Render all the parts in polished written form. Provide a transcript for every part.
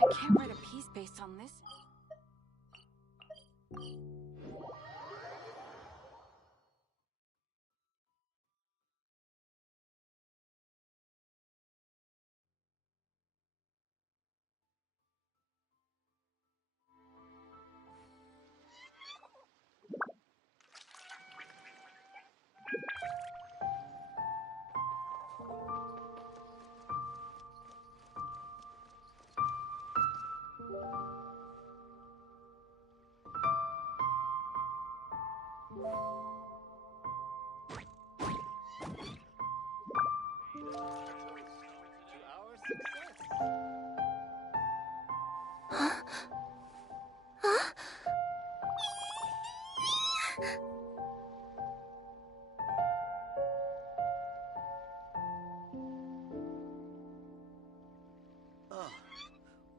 I can't write a piece based on this.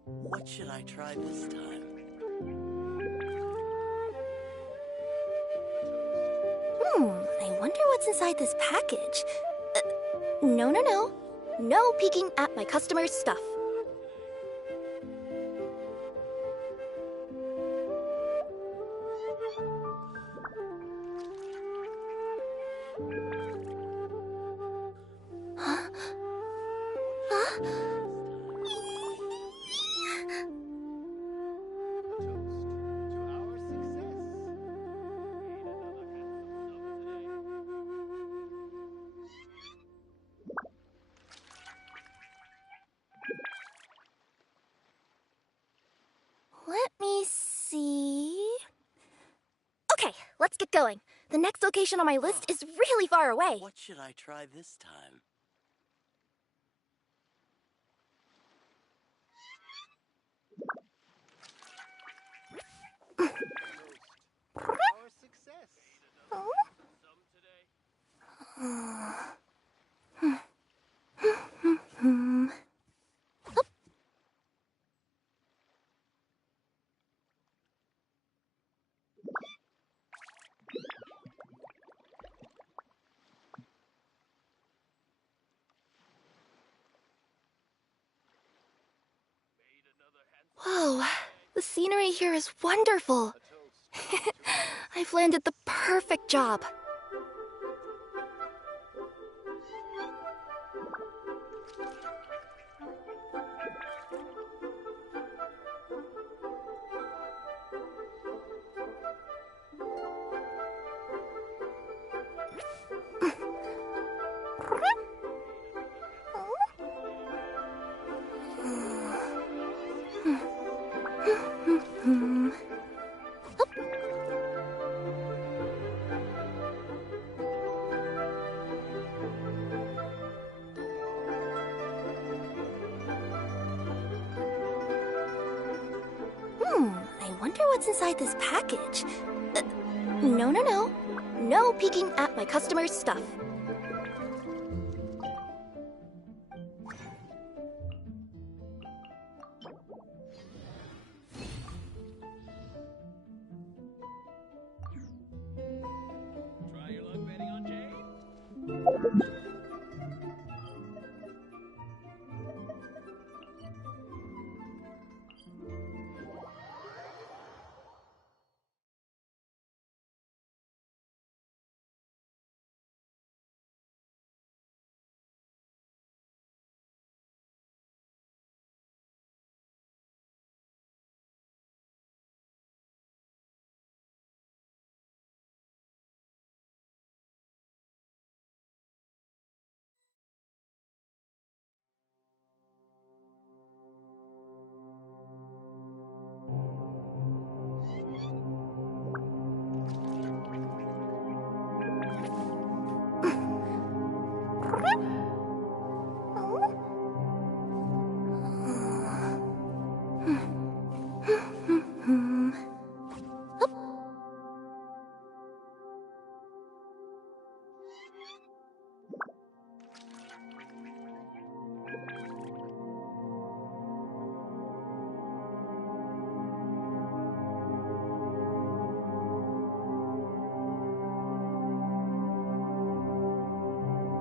What should I try this time? I wonder what's inside this package. No. No peeking at my customers' stuff. Let me see... Okay, let's get going. The next location on my list is really far away. What should I try this time? Our success. Whoa, the scenery here is wonderful. I've landed the perfect job. I wonder what's inside this package. No. No peeking at my customers' stuff.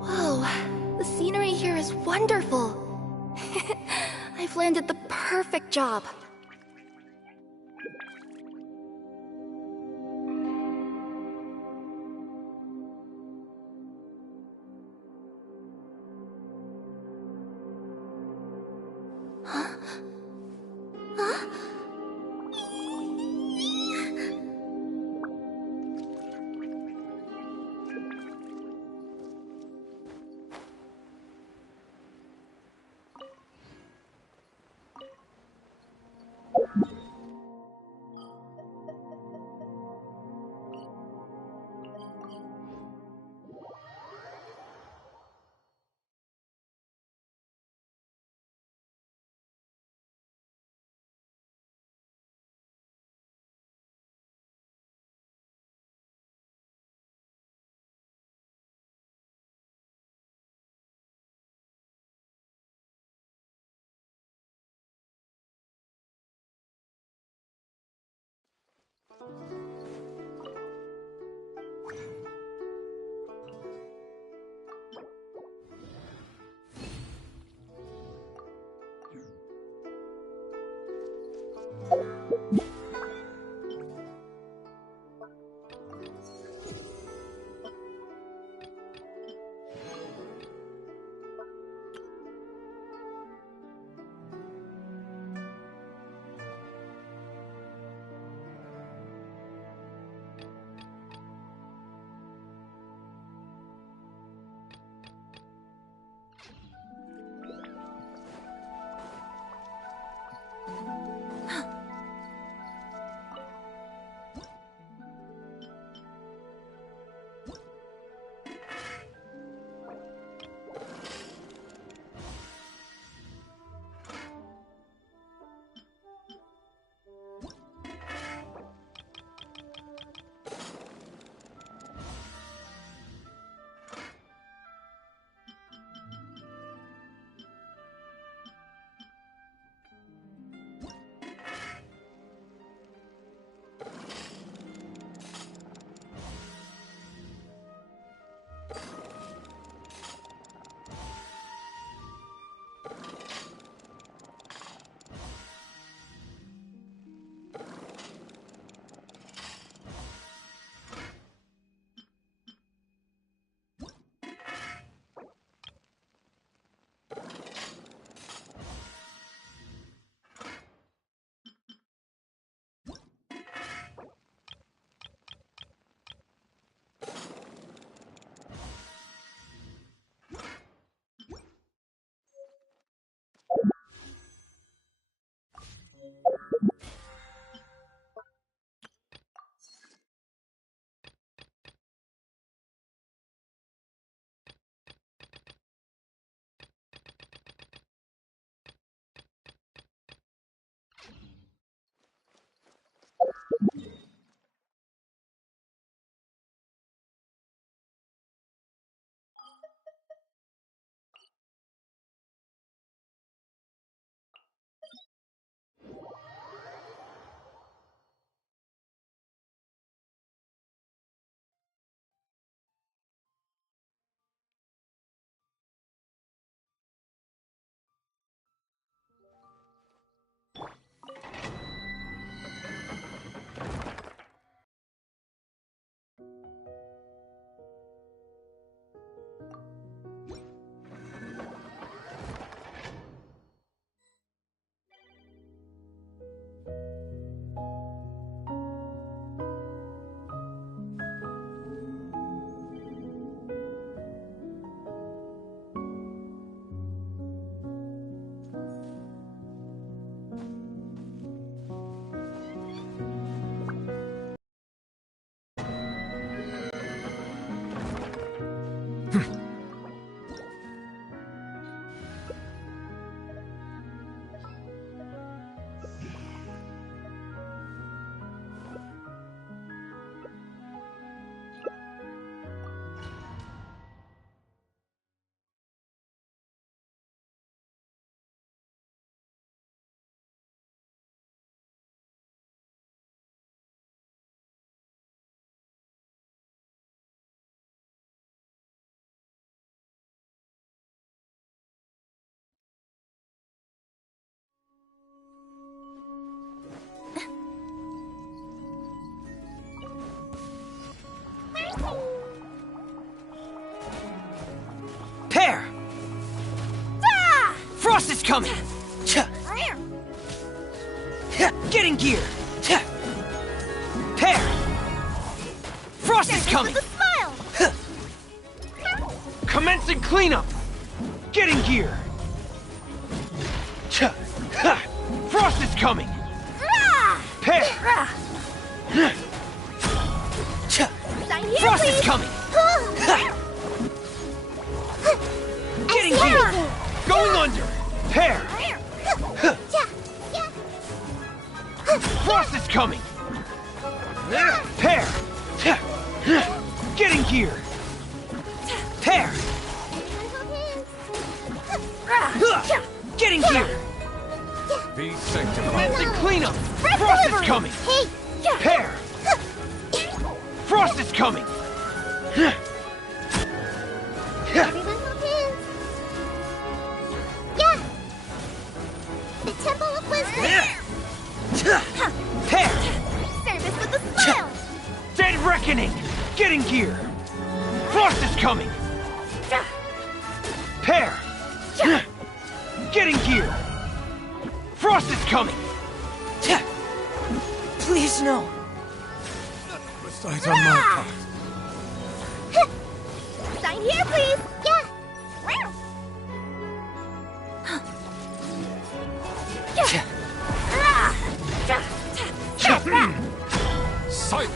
Whoa, the scenery here is wonderful. I've landed the perfect job. Huh? Huh? Frost is coming! Get in gear! Pair! Frost is coming! With a smile! Commencing cleanup! Get in gear! Frost is coming! Pair! Sign here, Frost please. is coming! Get in Yeah. gear! Going under! Pair! Frost is coming! Pair! Get in gear! Pair! Get in gear! Be sanctified. Commencing cleanup! Fresh Frost delivery. is coming! Hey! Pair! Frost is coming! Everyone hold hands. Yeah! The Temple of Wisdom. Pair! Service with a smile. Dead Reckoning! Get in gear! Frost is coming! Pair! Get in gear! Frost is coming! Please no! Recite on my part. Sign here, please. Yeah. Silence.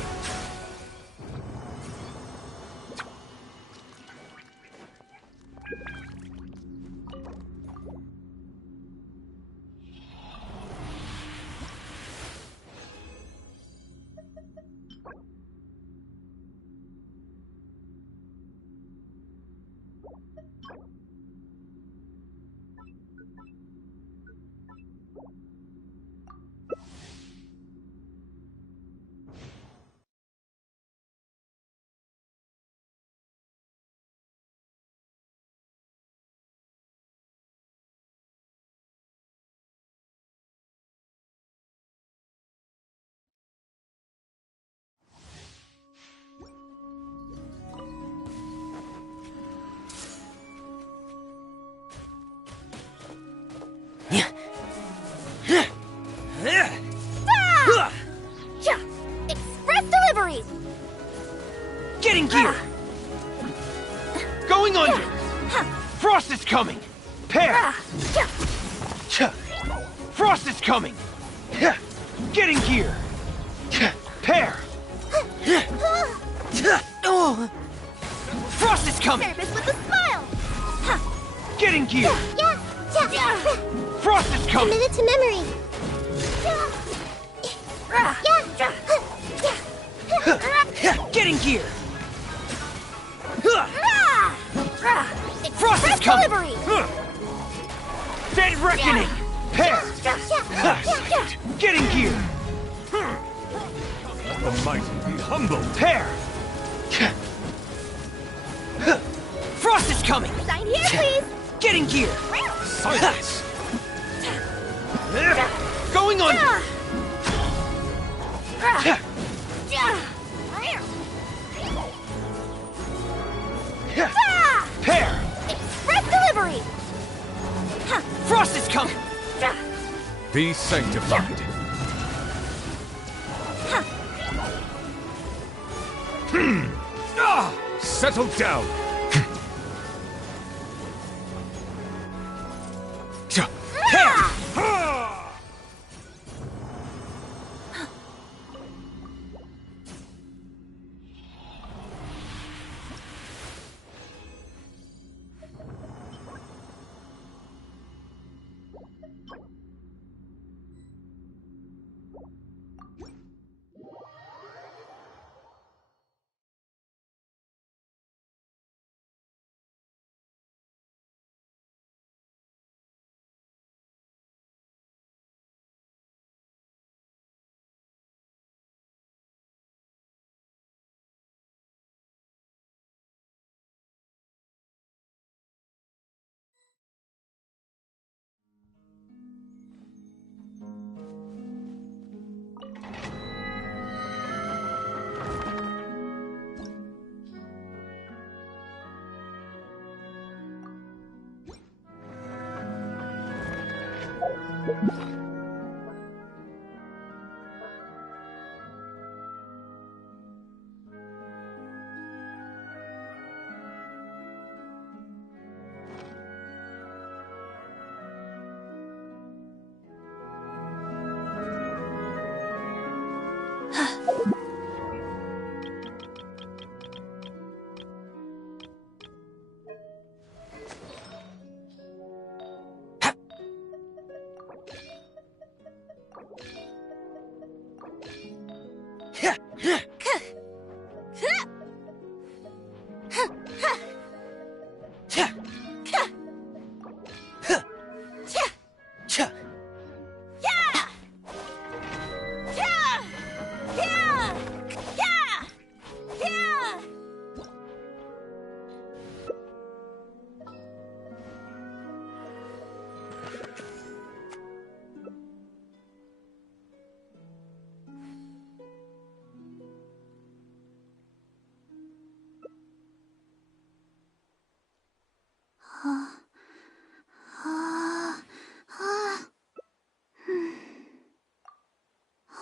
Express delivery. Get in gear! Going under! Frost is coming! Pair! Frost is coming! Get in gear! Pair! Frost is coming! Service with a smile. Get in gear! Yeah. Frost is coming! Commit it to memory. Get in gear! Frost is coming! Delivery. Dead Reckoning! Pair! Get in gear! The mighty be humbled. Pair! Frost is coming! Sign here, please. Get in gear! Silence. Going under! Pair! Express delivery. Frost is coming! Be sanctified. Settle down.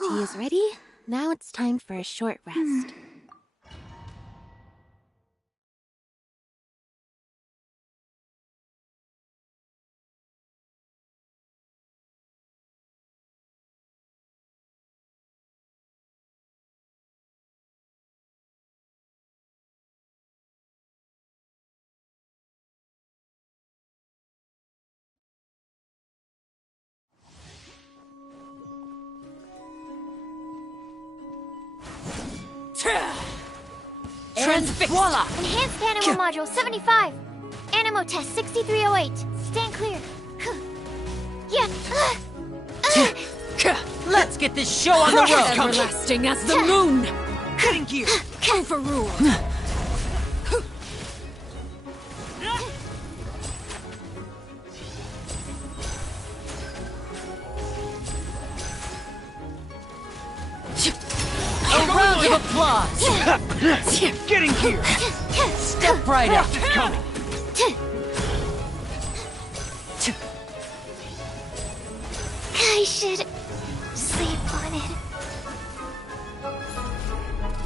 Tea is ready. Now it's time for a short rest. Transfix! Enhanced Animo Module 75. Animo Test 6308. Stand clear. Yeah. Let's get this show on the road! Everlasting as the moon! Getting gear! Overruled! A round of applause! Getting gear! Step right up! Frost is coming! I should sleep on it.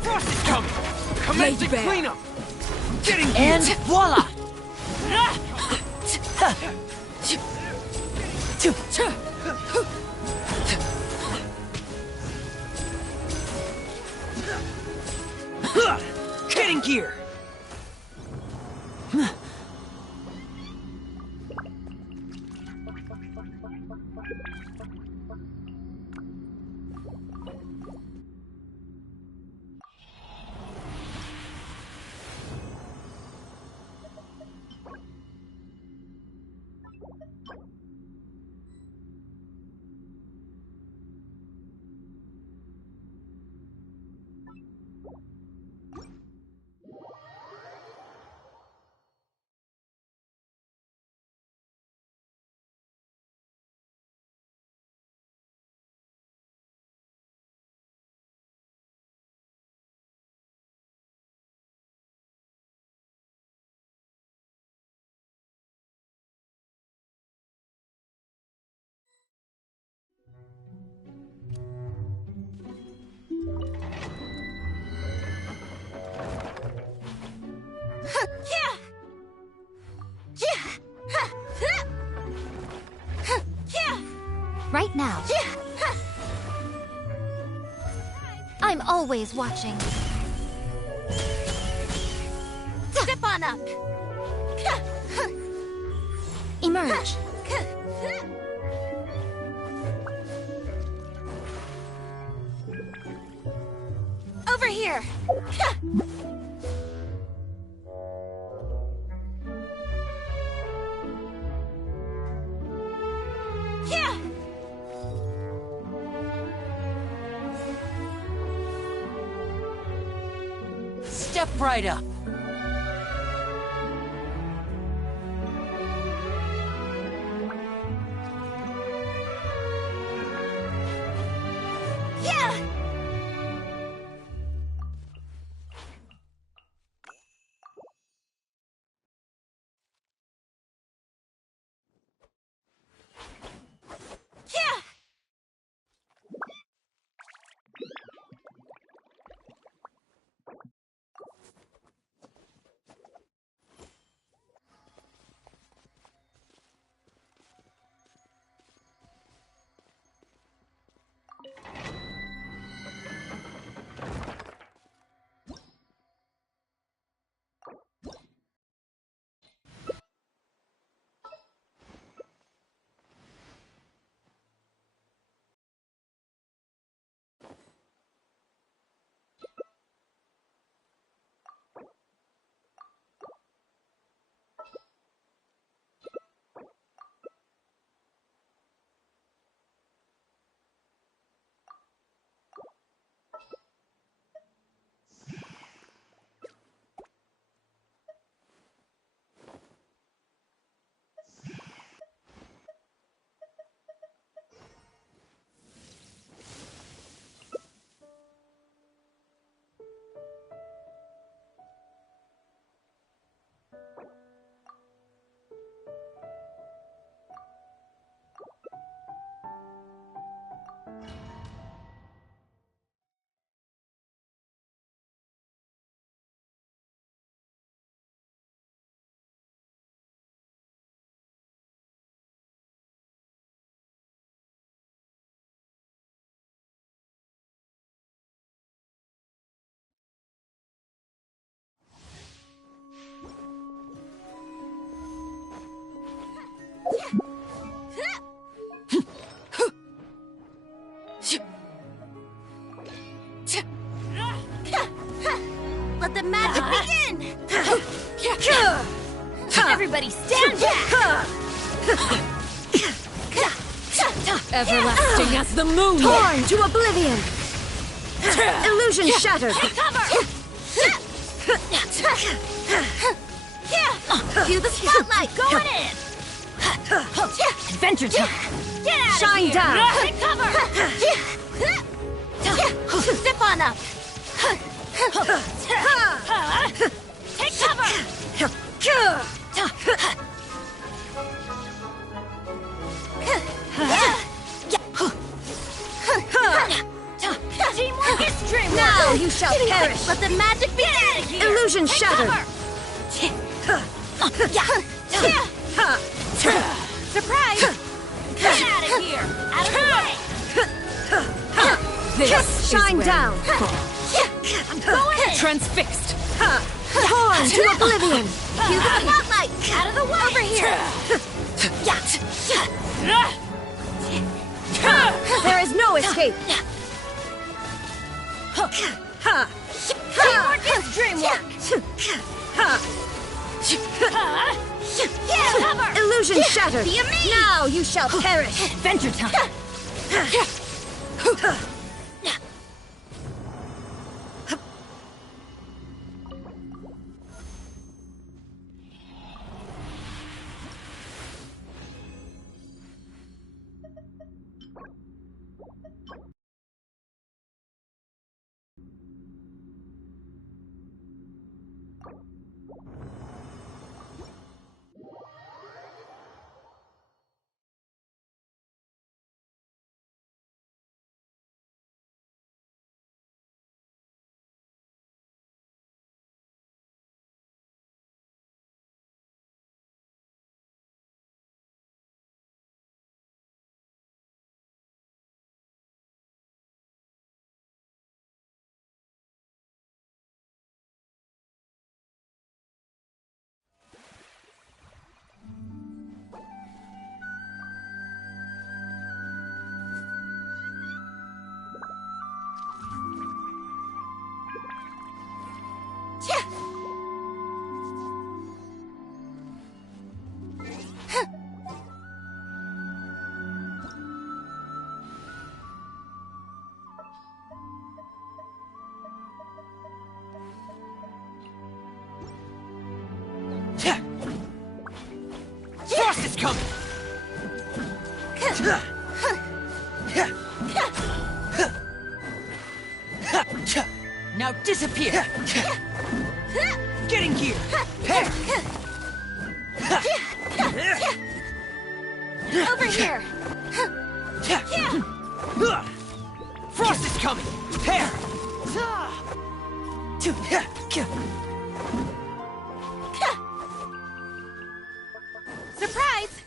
Frost is coming! Commencing Laid bare. cleanup! Getting gear! And voila! Getting gear! Right now. I'm always watching. Step on up. Emerge. Over here. Step right up! Let the magic begin! Everybody stand back! Everlasting as the moon! Torn to oblivion! Illusion shattered! Cover! Cue the spotlight! Going in! Adventure time! Get out Shine of here! down. Take cover! Step on up! Take cover! Teamwork is dreamwork! Now you shall perish! Let the magic begin! Illusion Take shattered! cover! Surprise! Get out of here! Out of the way! This Shine is down! I'm going in! transfixed! Torn to oblivion! Cue the spotlight! Out of the way! Over here! There is no escape! Teamwork is dreamwork! Cover! Illusion shattered! Be amazed! Now you shall perish! Adventure time! Frost is coming! Now disappear! Getting here! Over here! Frost is coming! Surprise!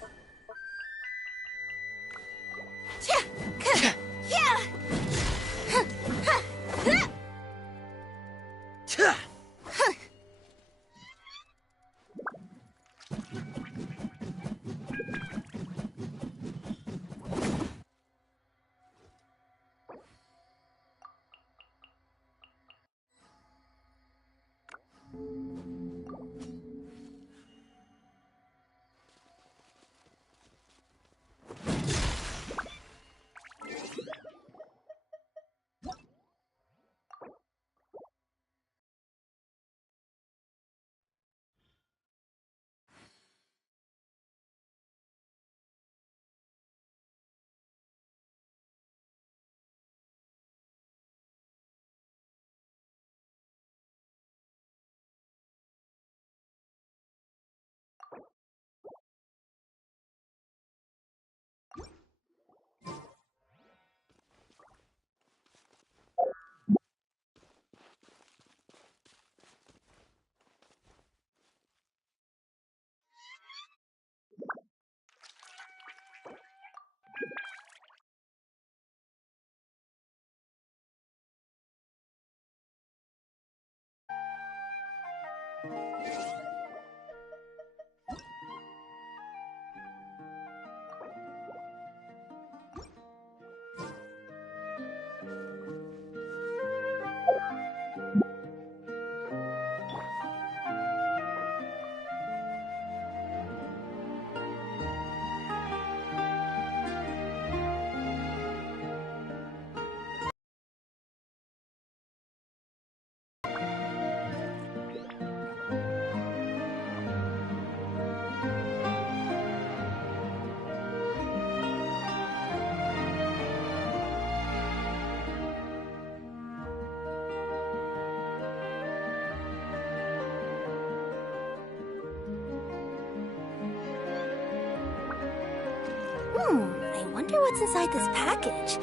I wonder what's inside this package.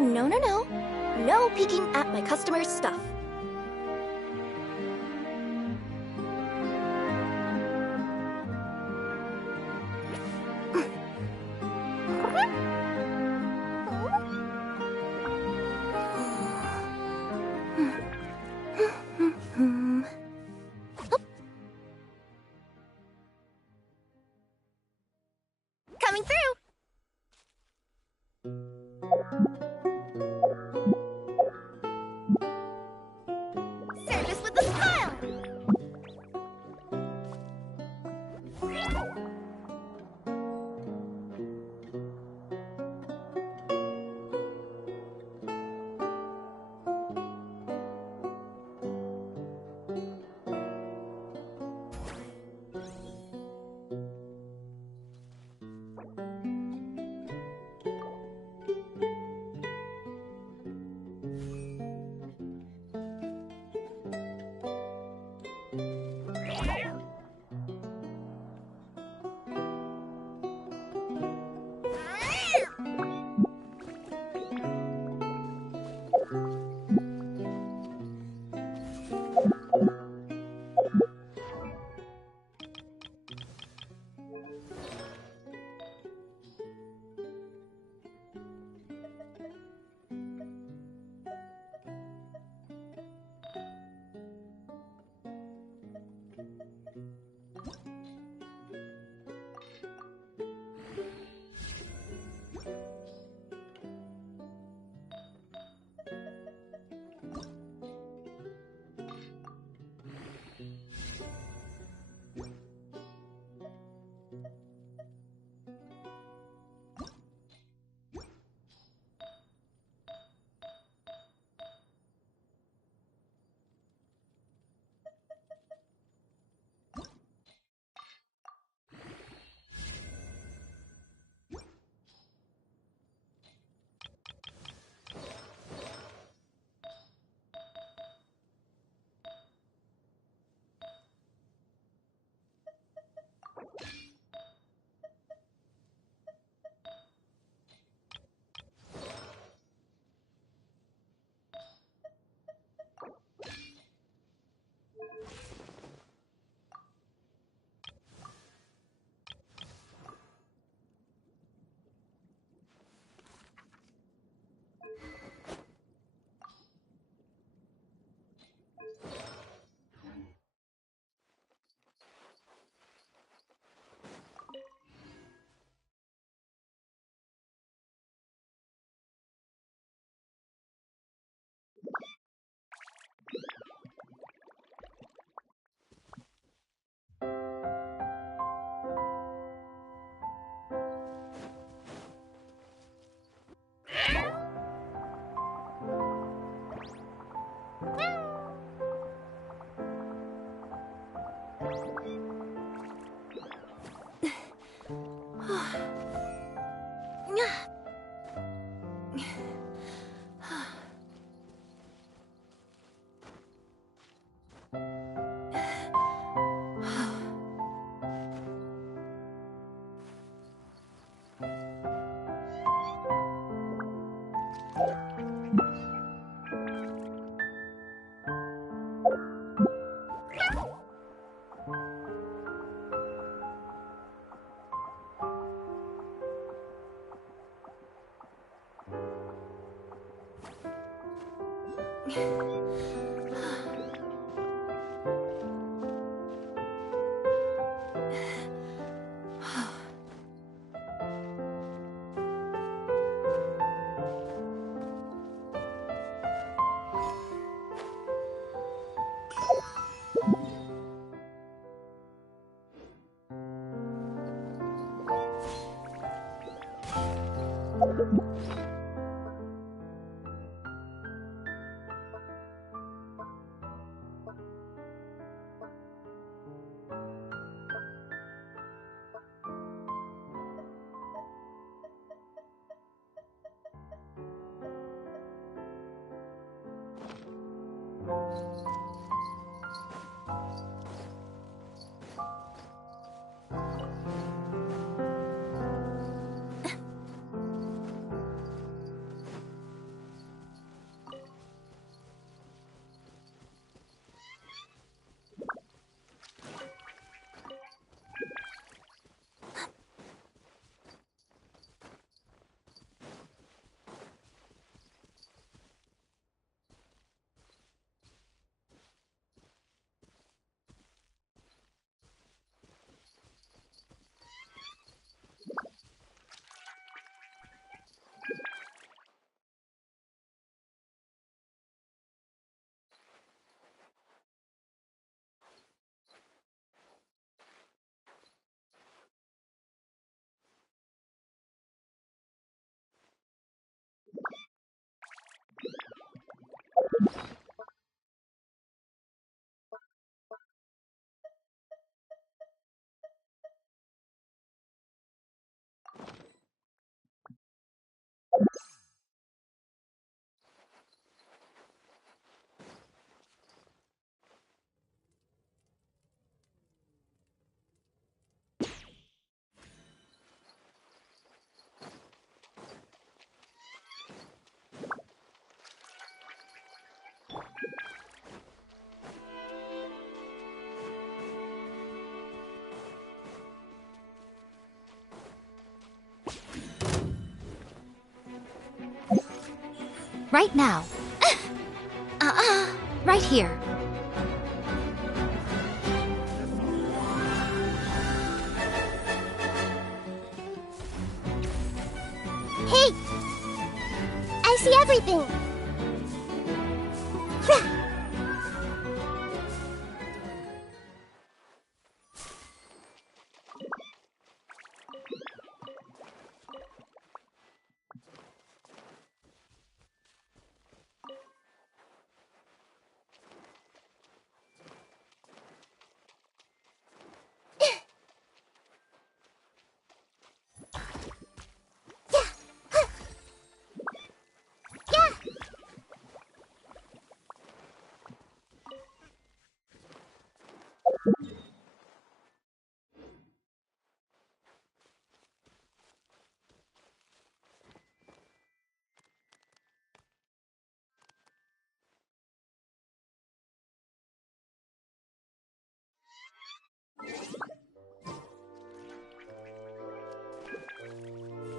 No, no, no. No peeking at my customer's stuff. Coming through! Service with a smile! Right now. Right here. Hey! I see everything!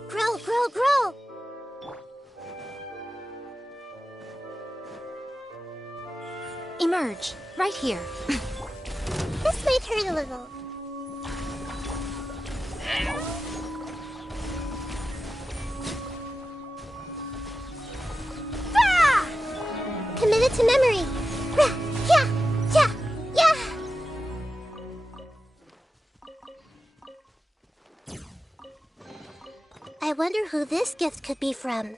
Grow, grow, grow! Emerge. Right here. This might hurt a little. Ah! Committed to memory. Rah, yeah, yeah, yeah. I wonder who this gift could be from.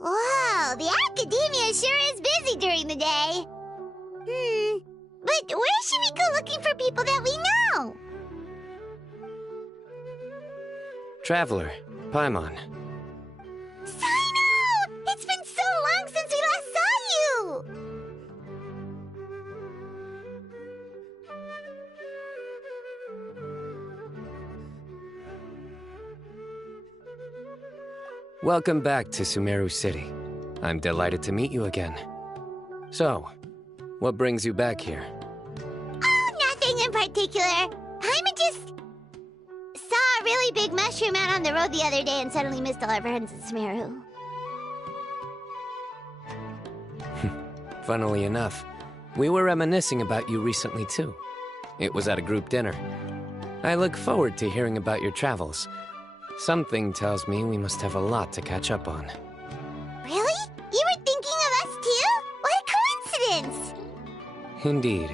Wow, the academia sure is busy during the day. Where should we go looking for people that we know? Traveler, Paimon. Sino! It's been so long since we last saw you! Welcome back to Sumeru City. I'm delighted to meet you again. So, what brings you back here? Oh, nothing in particular. I'm just... saw a really big mushroom out on the road the other day and suddenly missed all our friends in Sumeru. Funnily enough, we were reminiscing about you recently too. It was at a group dinner. I look forward to hearing about your travels. Something tells me we must have a lot to catch up on. Really? You were thinking of us too? What a coincidence! Indeed.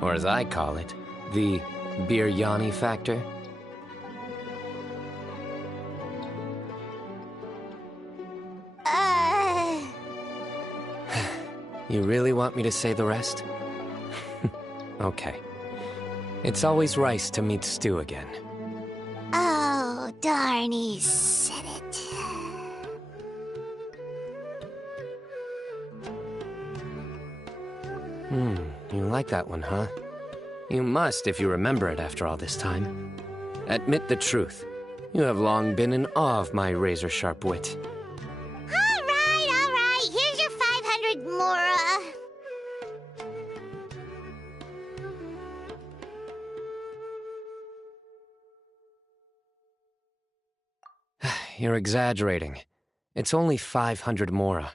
Or as I call it, the Biryani factor. You really want me to say the rest? Okay. It's always rice to meet stew again. Oh, darn, he said it. You like that one, huh? You must if you remember it after all this time. Admit the truth. You have long been in awe of my razor-sharp wit. All right. Here's your 500 Mora. You're exaggerating. It's only 500 Mora. Hey,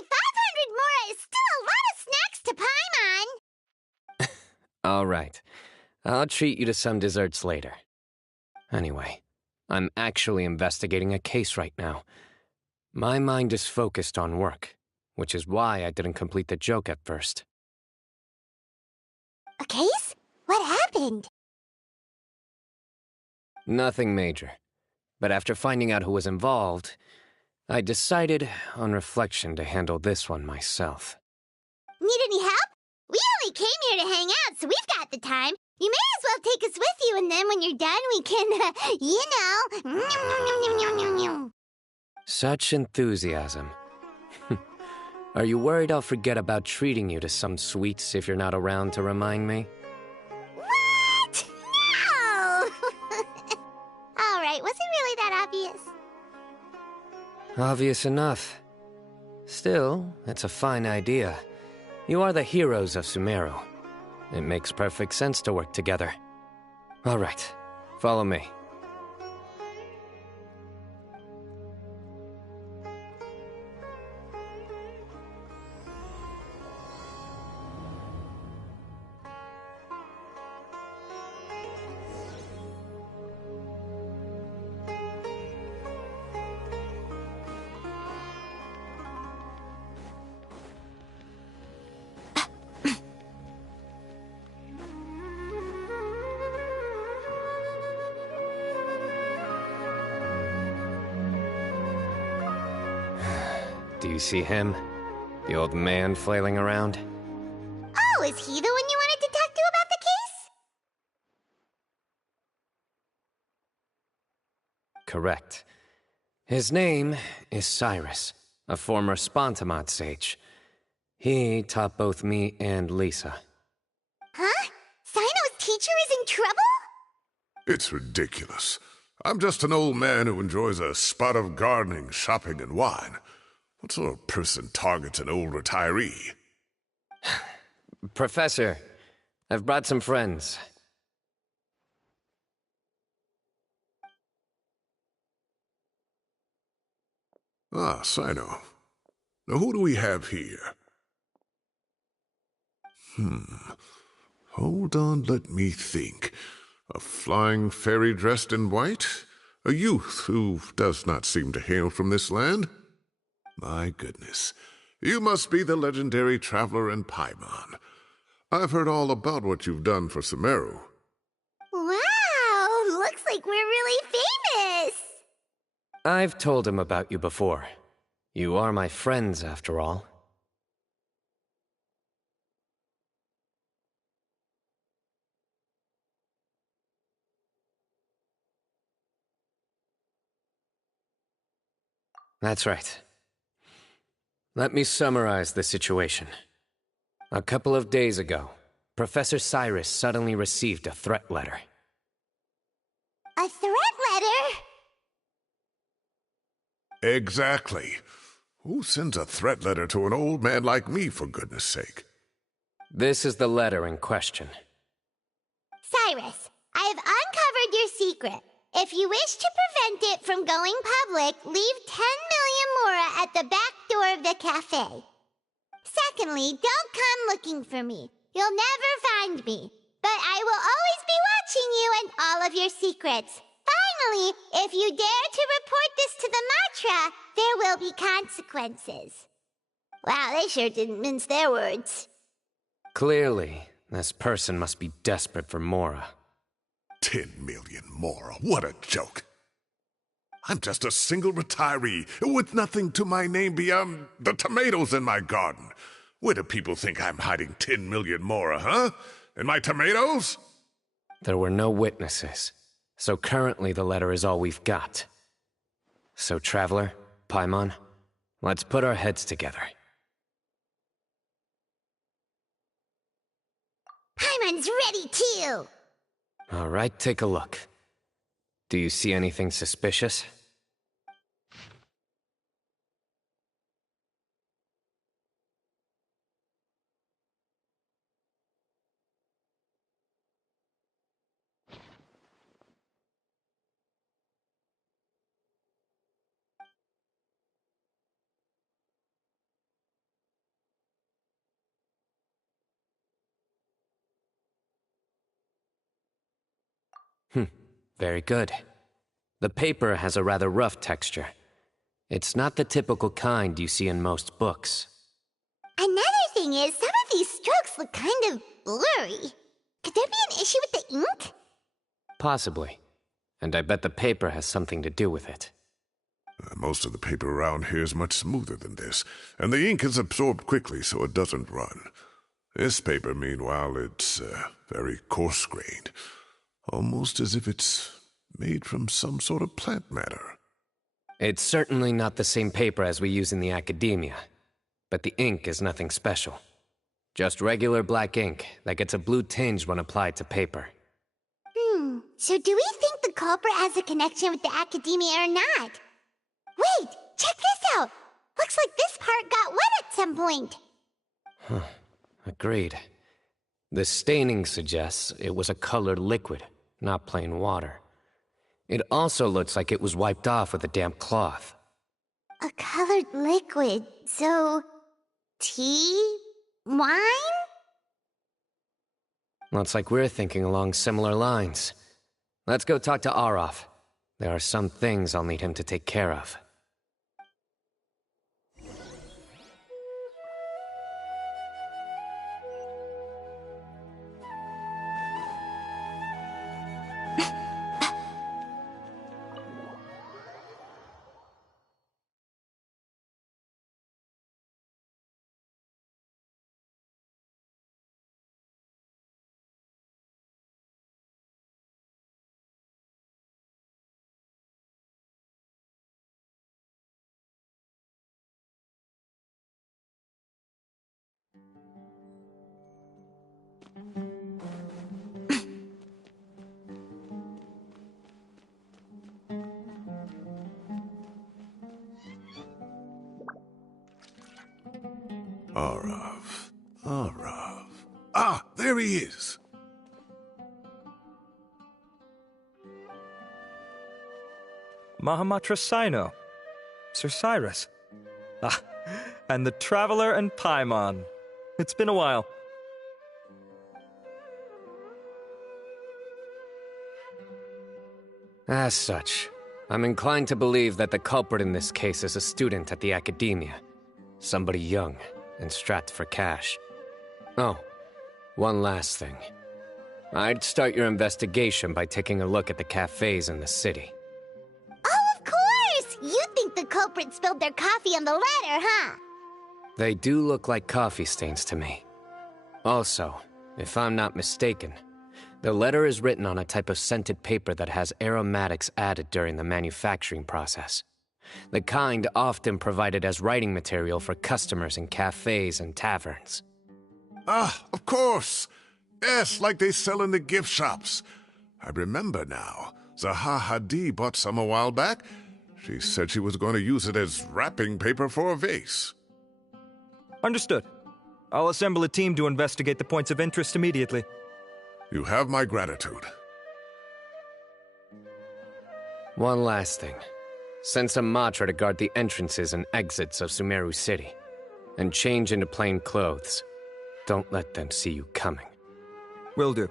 500 Mora is still a lot of snacks to Paimon. All right. I'll treat you to some desserts later. Anyway, I'm actually investigating a case right now. My mind is focused on work, which is why I didn't complete the joke at first. A case? What happened? Nothing major. But after finding out who was involved, I decided, on reflection, to handle this one myself. Need any help? We only came here to hang out, so we've got the time. You may as well take us with you, and then when you're done, we can, you know... Such enthusiasm. Are you worried I'll forget about treating you to some sweets if you're not around to remind me? What? No! All right, was it really that obvious? Obvious enough. Still, it's a fine idea. You are the heroes of Sumeru. It makes perfect sense to work together. All right, follow me. Do you see him? The old man flailing around? Oh, is he the one you wanted to talk to about the case? Correct. His name is Cyrus, a former Spontamod sage. He taught both me and Lisa. Huh? Sino's teacher is in trouble? It's ridiculous. I'm just an old man who enjoys a spot of gardening, shopping, and wine. What sort of person targets an old retiree? Professor, I've brought some friends. Ah, Sino. Now who do we have here? Hold on, let me think. A flying fairy dressed in white? A youth who does not seem to hail from this land? My goodness. You must be the legendary traveler in Paimon. I've heard all about what you've done for Sumeru. Wow, looks like we're really famous. I've told him about you before. You are my friends, after all. That's right. Let me summarize the situation. A couple of days ago, Professor Cyrus suddenly received a threat letter. A threat letter? Exactly. Who sends a threat letter to an old man like me, for goodness sake? This is the letter in question. Cyrus, I have uncovered your secret. If you wish to prevent it from going public, leave 10 million mora at the back door of the cafe. Secondly, don't come looking for me. You'll never find me. But I will always be watching you and all of your secrets. Finally, if you dare to report this to the Matra, there will be consequences. Wow, they sure didn't mince their words. Clearly, this person must be desperate for mora. 10 million mora, what a joke. I'm just a single retiree with nothing to my name beyond the tomatoes in my garden. Where do people think I'm hiding 10 million mora, huh? In my tomatoes? There were no witnesses, so currently the letter is all we've got. So, Traveler, Paimon, let's put our heads together. Paimon's ready too! All right, take a look. Do you see anything suspicious? Very good. The paper has a rather rough texture. It's not the typical kind you see in most books. Another thing is, some of these strokes look kind of blurry. Could there be an issue with the ink? Possibly. And I bet the paper has something to do with it. Most of the paper around here is much smoother than this, and the ink is absorbed quickly so it doesn't run. This paper, meanwhile, it's very coarse-grained. Almost as if it's made from some sort of plant matter. It's certainly not the same paper as we use in the academia, but the ink is nothing special. Just regular black ink that gets a blue tinge when applied to paper. So do we think the culprit has a connection with the academia or not? Wait, check this out! Looks like this part got wet at some point. Agreed. The staining suggests it was a colored liquid, not plain water. It also looks like it was wiped off with a damp cloth. A colored liquid, so... tea? Wine? Looks like we're thinking along similar lines. Let's go talk to Arof. There are some things I'll need him to take care of. Arav. Ah, there he is. Mahamatra Sino. Sir Cyrus. Ah, and the Traveler and Paimon. It's been a while. As such, I'm inclined to believe that the culprit in this case is a student at the academia. Somebody young and strapped for cash. Oh, one last thing. I'd start your investigation by taking a look at the cafes in the city. Oh, of course! You think the culprit spilled their coffee on the letter, huh? They do look like coffee stains to me. Also, if I'm not mistaken, the letter is written on a type of scented paper that has aromatics added during the manufacturing process. The kind often provided as writing material for customers in cafes and taverns. Ah, of course. Yes, like they sell in the gift shops. I remember now. Zaha Hadid bought some a while back. She said she was going to use it as wrapping paper for a vase. Understood. I'll assemble a team to investigate the points of interest immediately. You have my gratitude. One last thing. Send some Matra to guard the entrances and exits of Sumeru City. And change into plain clothes. Don't let them see you coming. Will do.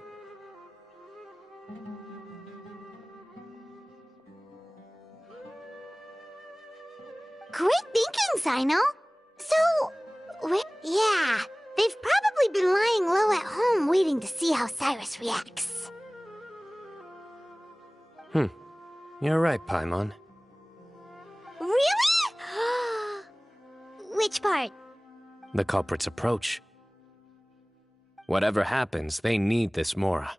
Great thinking, Sino. So, yeah, they've probably been lying low at home waiting to see how Cyrus reacts. You're right, Paimon. Really? Which part? The culprit's approach. Whatever happens, they need this Mora.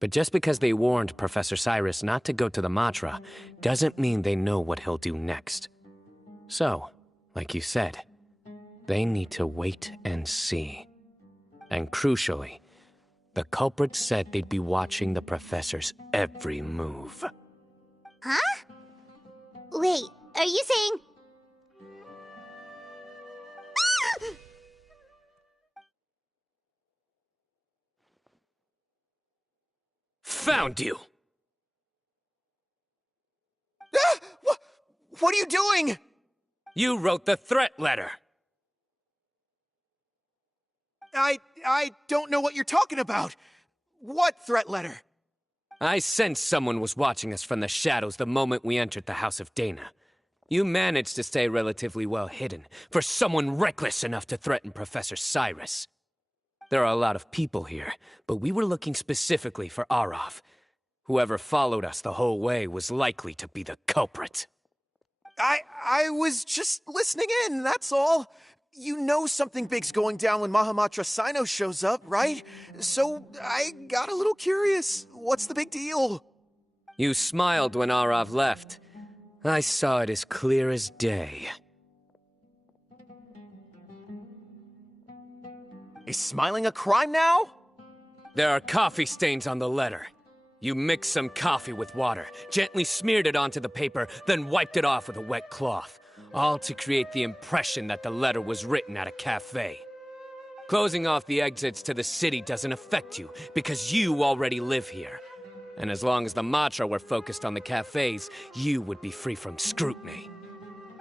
But just because they warned Professor Cyrus not to go to the Matra, doesn't mean they know what he'll do next. So, like you said, they need to wait and see. And crucially, the culprit said they'd be watching the Professor's every move. Huh? Wait, are you saying... Found you! What are you doing? You wrote the threat letter! I don't know what you're talking about. What threat letter? I sensed someone was watching us from the shadows the moment we entered the House of Dana. You managed to stay relatively well hidden for someone reckless enough to threaten Professor Cyrus. There are a lot of people here, but we were looking specifically for Arav. Whoever followed us the whole way was likely to be the culprit. I was just listening in, that's all. You know something big's going down when Mahamatra Sino shows up, right? So I got a little curious. What's the big deal? You smiled when Arav left. I saw it as clear as day. Is smiling a crime now? There are coffee stains on the letter. You mixed some coffee with water, gently smeared it onto the paper, then wiped it off with a wet cloth. All to create the impression that the letter was written at a cafe. Closing off the exits to the city doesn't affect you, because you already live here. And as long as the Matra were focused on the cafes, you would be free from scrutiny.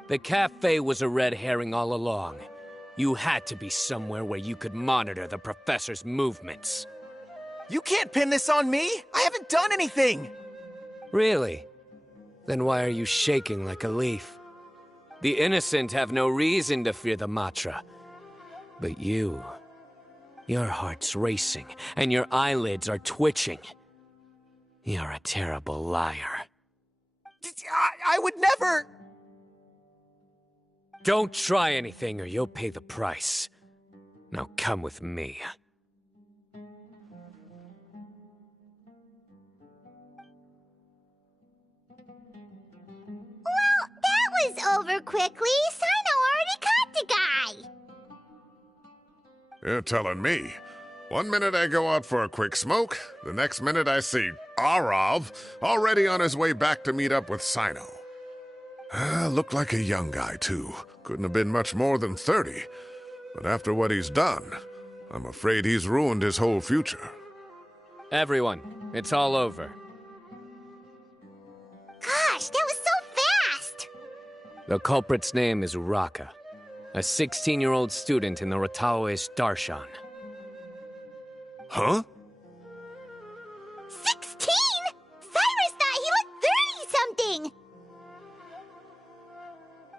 The cafe was a red herring all along. You had to be somewhere where you could monitor the Professor's movements. You can't pin this on me! I haven't done anything! Really? Then why are you shaking like a leaf? The innocent have no reason to fear the Matra. But you... your heart's racing, and your eyelids are twitching. You're a terrible liar. I would never... Don't try anything or you'll pay the price. Now come with me. Well, that was over quickly. Sino already caught the guy. You're telling me. 1 minute I go out for a quick smoke, the next minute I see Arav already on his way back to meet up with Sino. Looked like a young guy, too. Couldn't have been much more than 30. But after what he's done, I'm afraid he's ruined his whole future. Everyone, it's all over. Gosh, that was so fast! The culprit's name is Uraka, a 16-year-old student in the Rataoist Darshan. Huh? 16? Cyrus thought he looked 30-something!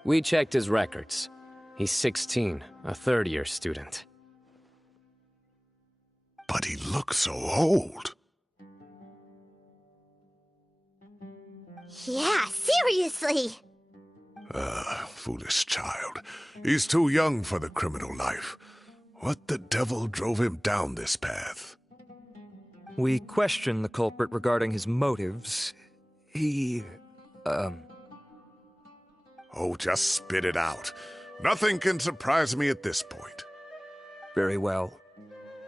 We checked his records. He's 16, a third-year student. But he looks so old. Yeah, seriously! Foolish child. He's too young for the criminal life. What the devil drove him down this path? We questioned the culprit regarding his motives. He Oh, just spit it out. Nothing can surprise me at this point. Very well.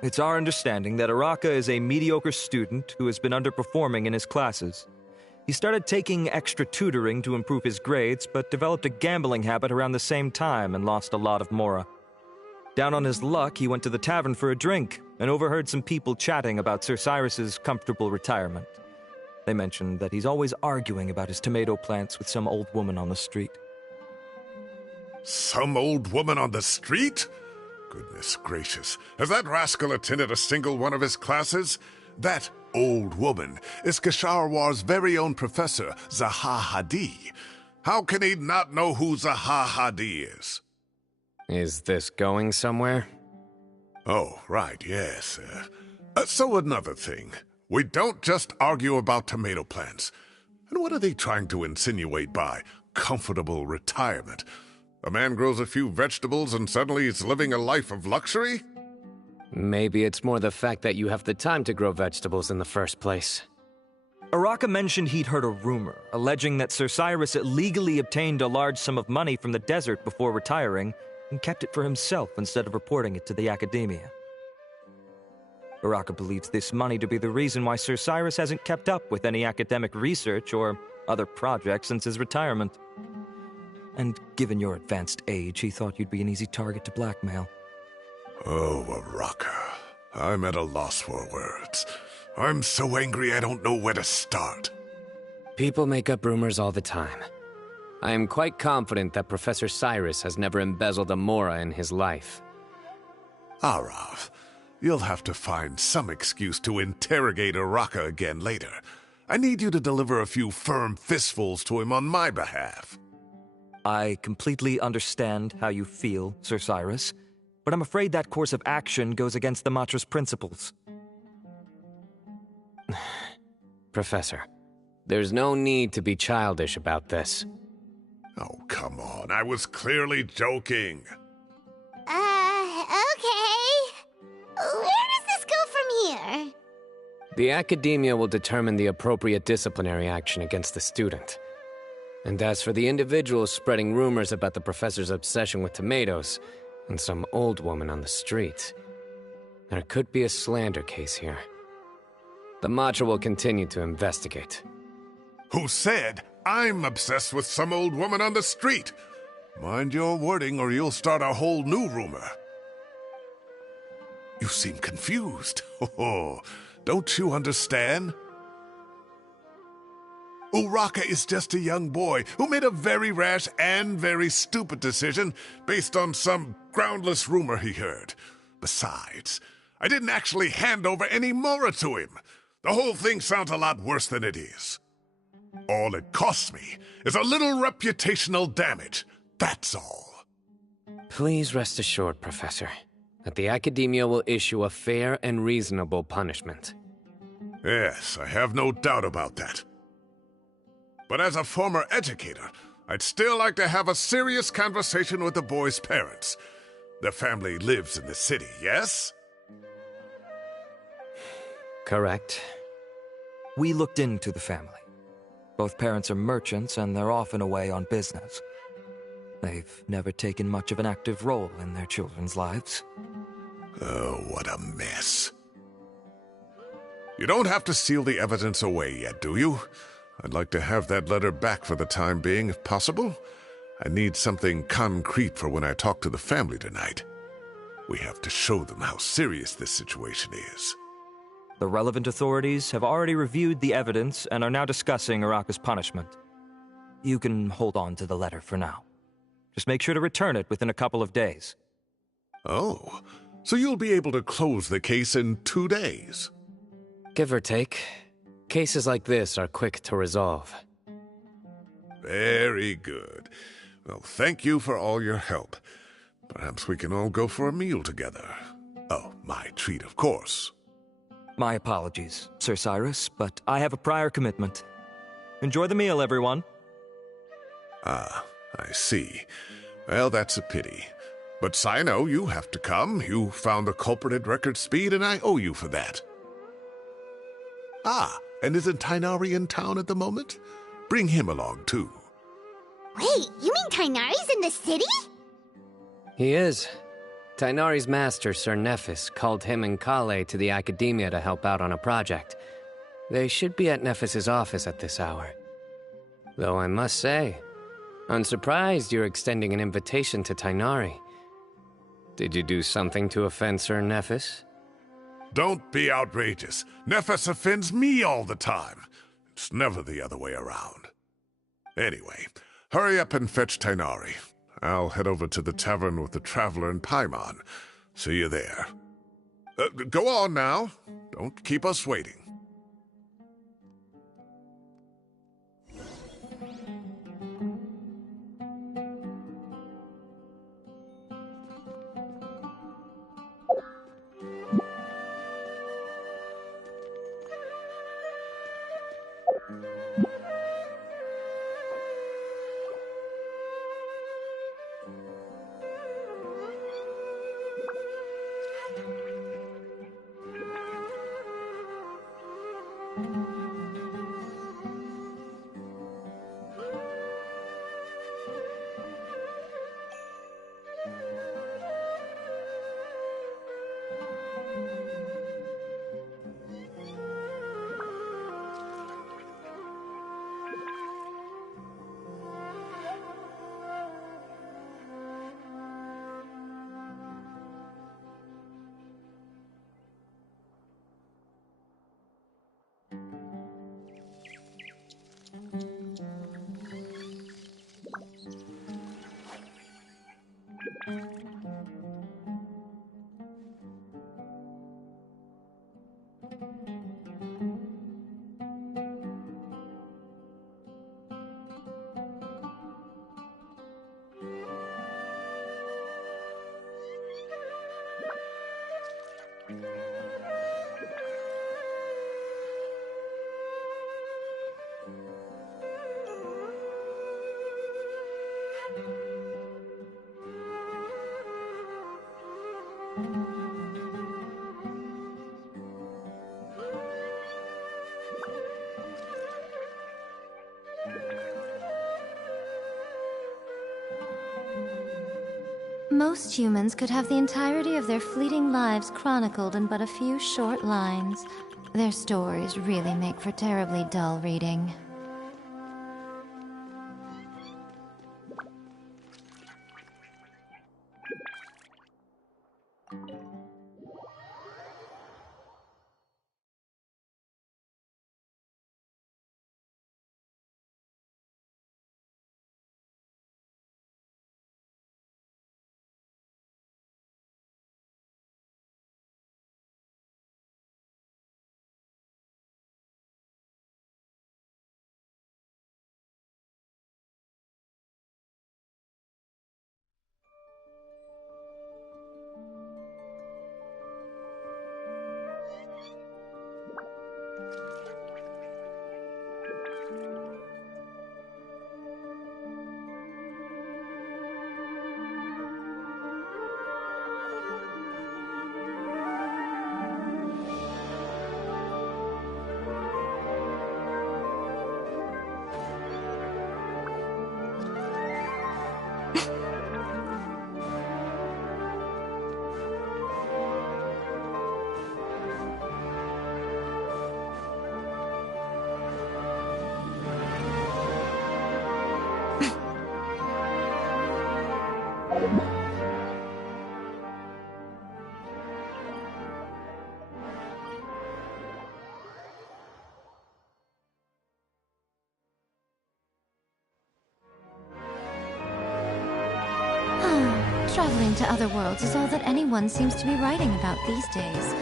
It's our understanding that Araka is a mediocre student who has been underperforming in his classes. He started taking extra tutoring to improve his grades, but developed a gambling habit around the same time and lost a lot of mora. Down on his luck, he went to the tavern for a drink and overheard some people chatting about Sir Cyrus's comfortable retirement. They mentioned that he's always arguing about his tomato plants with some old woman on the street. Some old woman on the street? Goodness gracious. Has that rascal attended a single one of his classes? That old woman is Kisharwar's very own professor, Zaha Hadi. How can he not know who Zaha Hadi is? Is this going somewhere? Oh, right, yes. So another thing. We don't just argue about tomato plants. And what are they trying to insinuate by comfortable retirement? A man grows a few vegetables and suddenly he's living a life of luxury? Maybe it's more the fact that you have the time to grow vegetables in the first place. Araka mentioned he'd heard a rumor, alleging that Sir Cyrus illegally obtained a large sum of money from the desert before retiring and kept it for himself instead of reporting it to the academia. Araka believes this money to be the reason why Sir Cyrus hasn't kept up with any academic research or other projects since his retirement. And given your advanced age, he thought you'd be an easy target to blackmail. Oh, Araka. I'm at a loss for words. I'm so angry I don't know where to start. People make up rumors all the time. I am quite confident that Professor Cyrus has never embezzled a mora in his life. Arav, you'll have to find some excuse to interrogate Araka again later. I need you to deliver a few firm fistfuls to him on my behalf. I completely understand how you feel, Sir Cyrus, but I'm afraid that course of action goes against the Matra's principles. Professor, there's no need to be childish about this. Oh, come on. I was clearly joking. Okay. Where does this go from here? The academia will determine the appropriate disciplinary action against the student. And as for the individuals spreading rumors about the professor's obsession with tomatoes and some old woman on the street, there could be a slander case here. The Matra will continue to investigate. Who said I'm obsessed with some old woman on the street? Mind your wording or you'll start a whole new rumor. You seem confused. Oh, don't you understand? Uraka is just a young boy who made a very rash and very stupid decision based on some groundless rumor he heard. Besides, I didn't actually hand over any mora to him. The whole thing sounds a lot worse than it is. All it costs me is a little reputational damage. That's all. Please rest assured, Professor, that the academia will issue a fair and reasonable punishment. Yes, I have no doubt about that. But as a former educator, I'd still like to have a serious conversation with the boy's parents. Their family lives in the city, yes? Correct. We looked into the family. Both parents are merchants and they're often away on business. They've never taken much of an active role in their children's lives. Oh, what a mess. You don't have to seal the evidence away yet, do you? I'd like to have that letter back for the time being, if possible. I need something concrete for when I talk to the family tonight. We have to show them how serious this situation is. The relevant authorities have already reviewed the evidence and are now discussing Araka's punishment. You can hold on to the letter for now. Just make sure to return it within a couple of days. Oh, so you'll be able to close the case in 2 days? Give or take. Cases like this are quick to resolve. Very good. Well, thank you for all your help. Perhaps we can all go for a meal together. Oh, my treat, of course. My apologies, Sir Cyrus, but I have a prior commitment. Enjoy the meal, everyone. Ah, I see. Well, that's a pity. But Sino, you have to come. You found the culprit at record speed, and I owe you for that. Ah, and isn't Tainari in town at the moment? Bring him along, too. Wait, you mean Tainari's in the city? He is. Tainari's master, Sir Nephis, called him and Kale to the academia to help out on a project. They should be at Nephis's office at this hour. Though I must say, I'm surprised you're extending an invitation to Tainari. Did you do something to offend Sir Nephis? Don't be outrageous. Nephis offends me all the time. It's never the other way around. Anyway, hurry up and fetch Tainari. I'll head over to the tavern with the Traveler and Paimon. See you there. Go on now. Don't keep us waiting. Most humans could have the entirety of their fleeting lives chronicled in but a few short lines. Their stories really make for terribly dull reading. Traveling to other worlds is all that anyone seems to be writing about these days.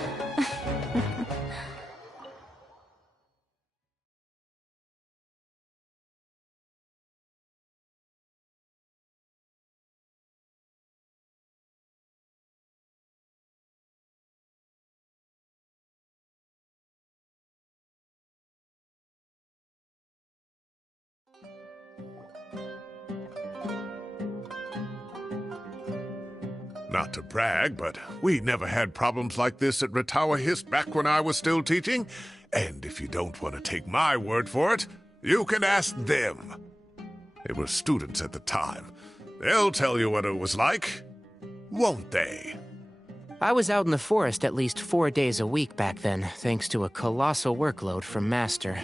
Not to brag, but we never had problems like this at Ratawa Hist back when I was still teaching. And if you don't want to take my word for it, you can ask them. They were students at the time. They'll tell you what it was like, won't they? I was out in the forest at least 4 days a week back then, thanks to a colossal workload from Master.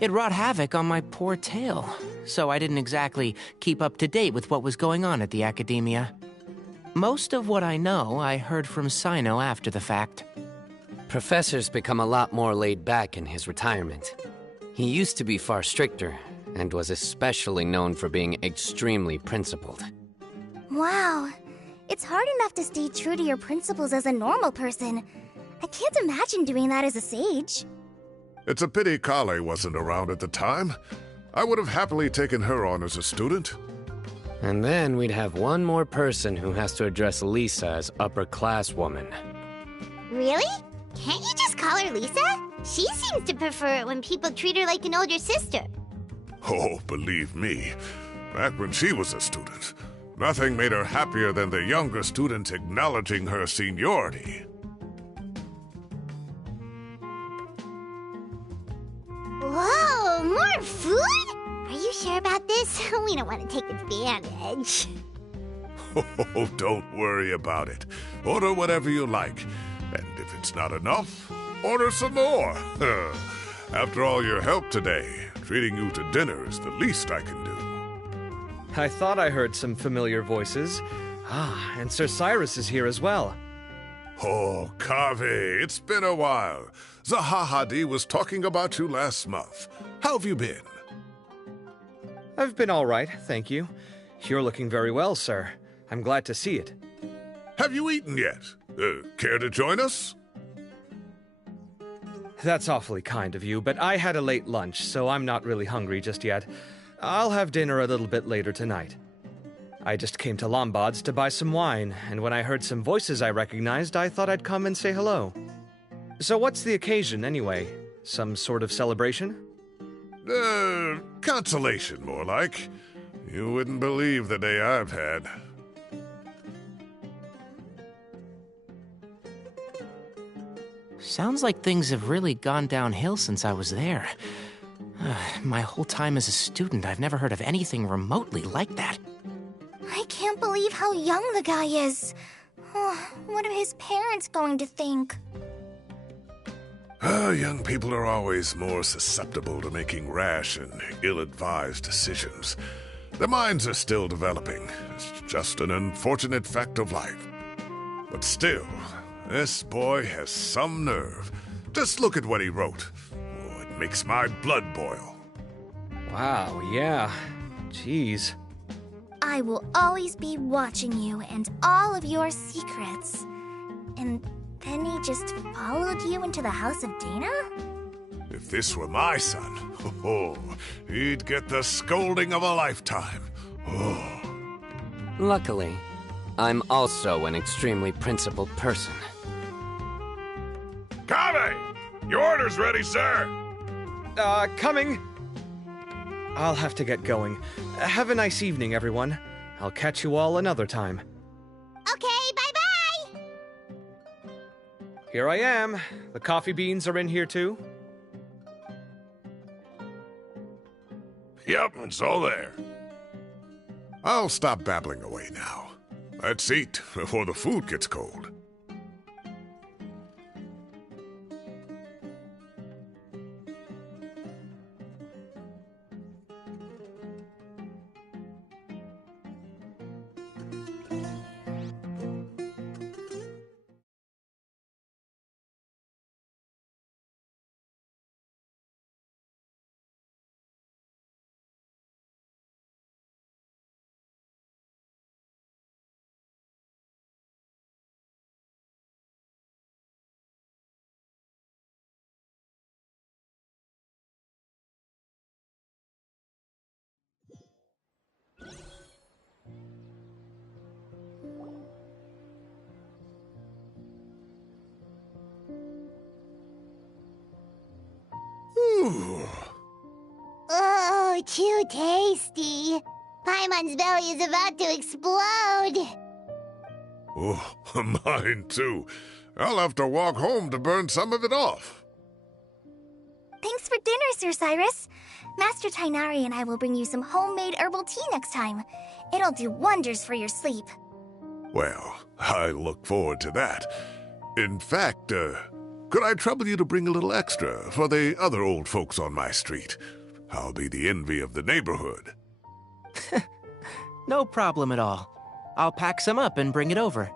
It wrought havoc on my poor tail, so I didn't exactly keep up to date with what was going on at the academia. Most of what I know, I heard from Sino after the fact. Professor's become a lot more laid back in his retirement. He used to be far stricter, and was especially known for being extremely principled. Wow. It's hard enough to stay true to your principles as a normal person. I can't imagine doing that as a sage. It's a pity Kale wasn't around at the time. I would have happily taken her on as a student. And then we'd have one more person who has to address Lisa as upper-class woman. Really? Can't you just call her Lisa? She seems to prefer it when people treat her like an older sister. Oh, believe me, back when she was a student, nothing made her happier than the younger students acknowledging her seniority. Whoa, more food? Are you sure about this? We don't want to take advantage. Oh, don't worry about it. Order whatever you like. And if it's not enough, order some more. After all your help today, treating you to dinner is the least I can do. I thought I heard some familiar voices. Ah, and Sir Cyrus is here as well. Oh, Kave, it's been a while. Zahahadi was talking about you last month. How have you been? I've been all right, thank you. You're looking very well, sir. I'm glad to see it. Have you eaten yet? Care to join us? That's awfully kind of you, but I had a late lunch, so I'm not really hungry just yet. I'll have dinner a little bit later tonight. I just came to Lombard's to buy some wine, and when I heard some voices I recognized, I thought I'd come and say hello. So what's the occasion, anyway? Some sort of celebration? Consolation, more like. You wouldn't believe the day I've had. Sounds like things have really gone downhill since I was there. My whole time as a student, I've never heard of anything remotely like that. I can't believe how young the guy is. What are his parents going to think? Young people are always more susceptible to making rash and ill-advised decisions. Their minds are still developing. It's just an unfortunate fact of life. But still, this boy has some nerve. Just look at what he wrote. Oh, it makes my blood boil. Wow, yeah. Jeez. I will always be watching you and all of your secrets. And then he just followed you into the house of Dana? If this were my son, he'd get the scolding of a lifetime. Oh. Luckily, I'm also an extremely principled person. Kave! Your order's ready, sir! Coming! I'll have to get going. Have a nice evening, everyone. I'll catch you all another time. Okay, bye-bye! Here I am. The coffee beans are in here, too? Yep, it's all there. I'll stop babbling away now. Let's eat before the food gets cold. Oh, too tasty. Paimon's belly is about to explode. Oh, mine too. I'll have to walk home to burn some of it off. Thanks for dinner, Sir Cyrus. Master Tainari and I will bring you some homemade herbal tea next time. It'll do wonders for your sleep. Well, I look forward to that. In fact, could I trouble you to bring a little extra for the other old folks on my street? I'll be the envy of the neighborhood. No problem at all. I'll pack some up and bring it over.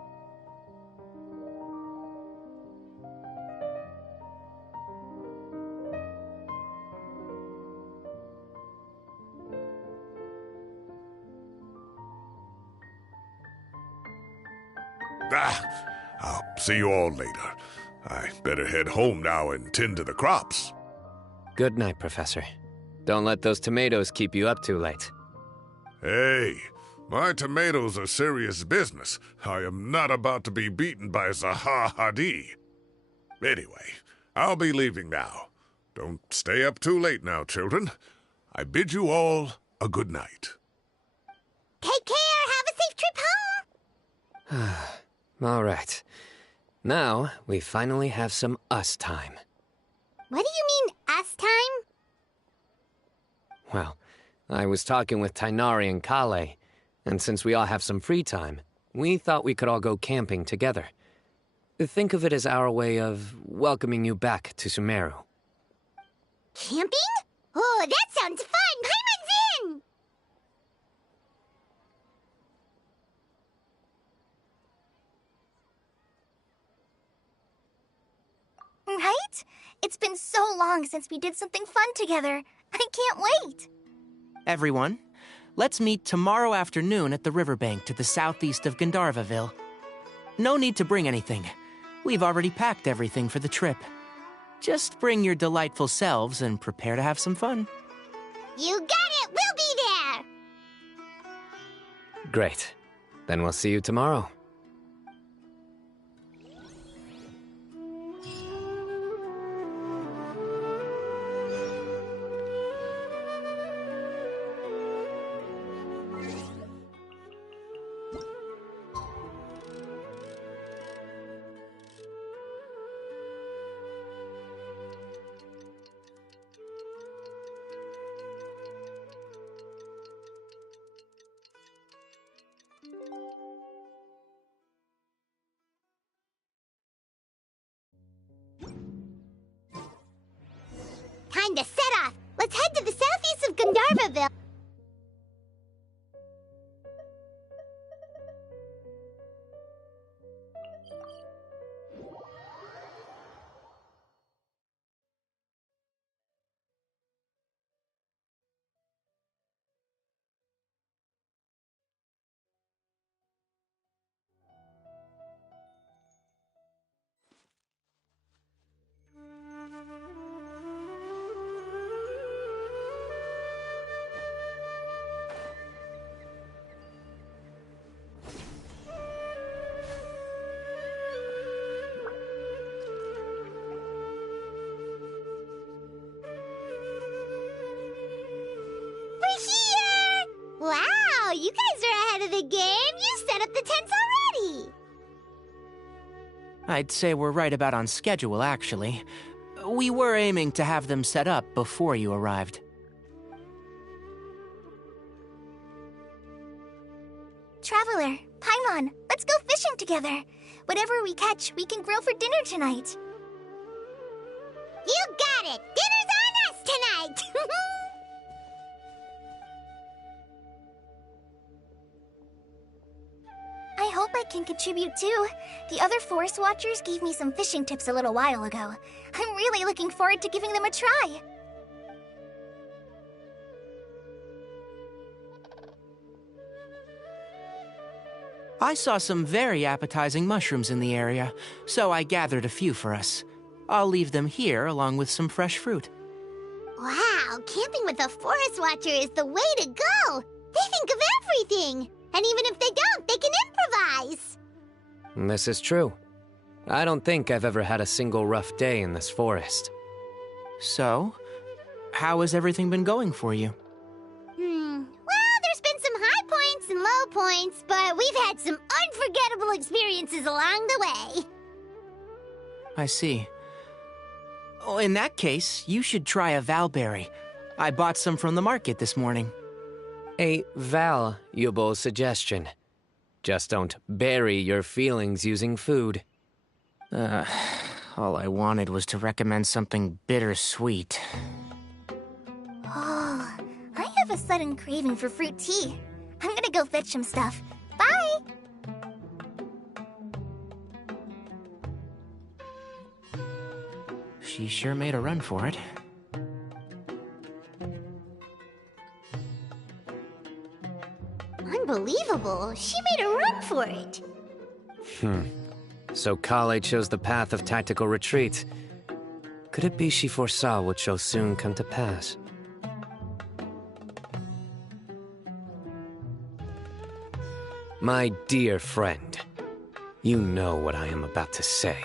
I'll see you all later. I better head home now and tend to the crops. Good night, Professor. Don't let those tomatoes keep you up too late. Hey, my tomatoes are serious business. I am not about to be beaten by Zaha Hadid. Anyway, I'll be leaving now. Don't stay up too late now, children. I bid you all a good night. Take care. Have a safe trip home. All right. Now, we finally have some us time. What do you mean, us time? Well, I was talking with Tainari and Kale, and since we all have some free time, we thought we could all go camping together. Think of it as our way of welcoming you back to Sumeru. Camping? Oh, that sounds fun! Paimon's in! Right? It's been so long since we did something fun together. I can't wait! Everyone, let's meet tomorrow afternoon at the riverbank to the southeast of Gandharvaville. No need to bring anything. We've already packed everything for the trip. Just bring your delightful selves and prepare to have some fun. You got it! We'll be there! Great. Then we'll see you tomorrow. Time to set off! Let's head to the southeast of Gandharvaville! Wow, you guys are ahead of the game! You set up the tents already! I'd say we're right about on schedule, actually. We were aiming to have them set up before you arrived. Traveler, Paimon, let's go fishing together. Whatever we catch, we can grill for dinner tonight. You got it! Dinner's on us tonight! I hope I can contribute too. The other forest watchers gave me some fishing tips a little while ago. I'm really looking forward to giving them a try. I saw some very appetizing mushrooms in the area, so I gathered a few for us. I'll leave them here along with some fresh fruit. Wow, camping with a forest watcher is the way to go! They think of everything! And even if they don't, they can improvise! This is true. I don't think I've ever had a single rough day in this forest. So, how has everything been going for you? Well, there's been some high points and low points, but we've had some unforgettable experiences along the way. I see. Oh, in that case, you should try a valberry. I bought some from the market this morning. A valuable suggestion. Just don't bury your feelings using food. All I wanted was to recommend something bittersweet. Oh, I have a sudden craving for fruit tea. I'm gonna go fetch some stuff. Bye! She sure made a run for it. Unbelievable. She made a run for it. So Kale chose the path of tactical retreat. Could it be she foresaw what shall soon come to pass? My dear friend, you know what I am about to say.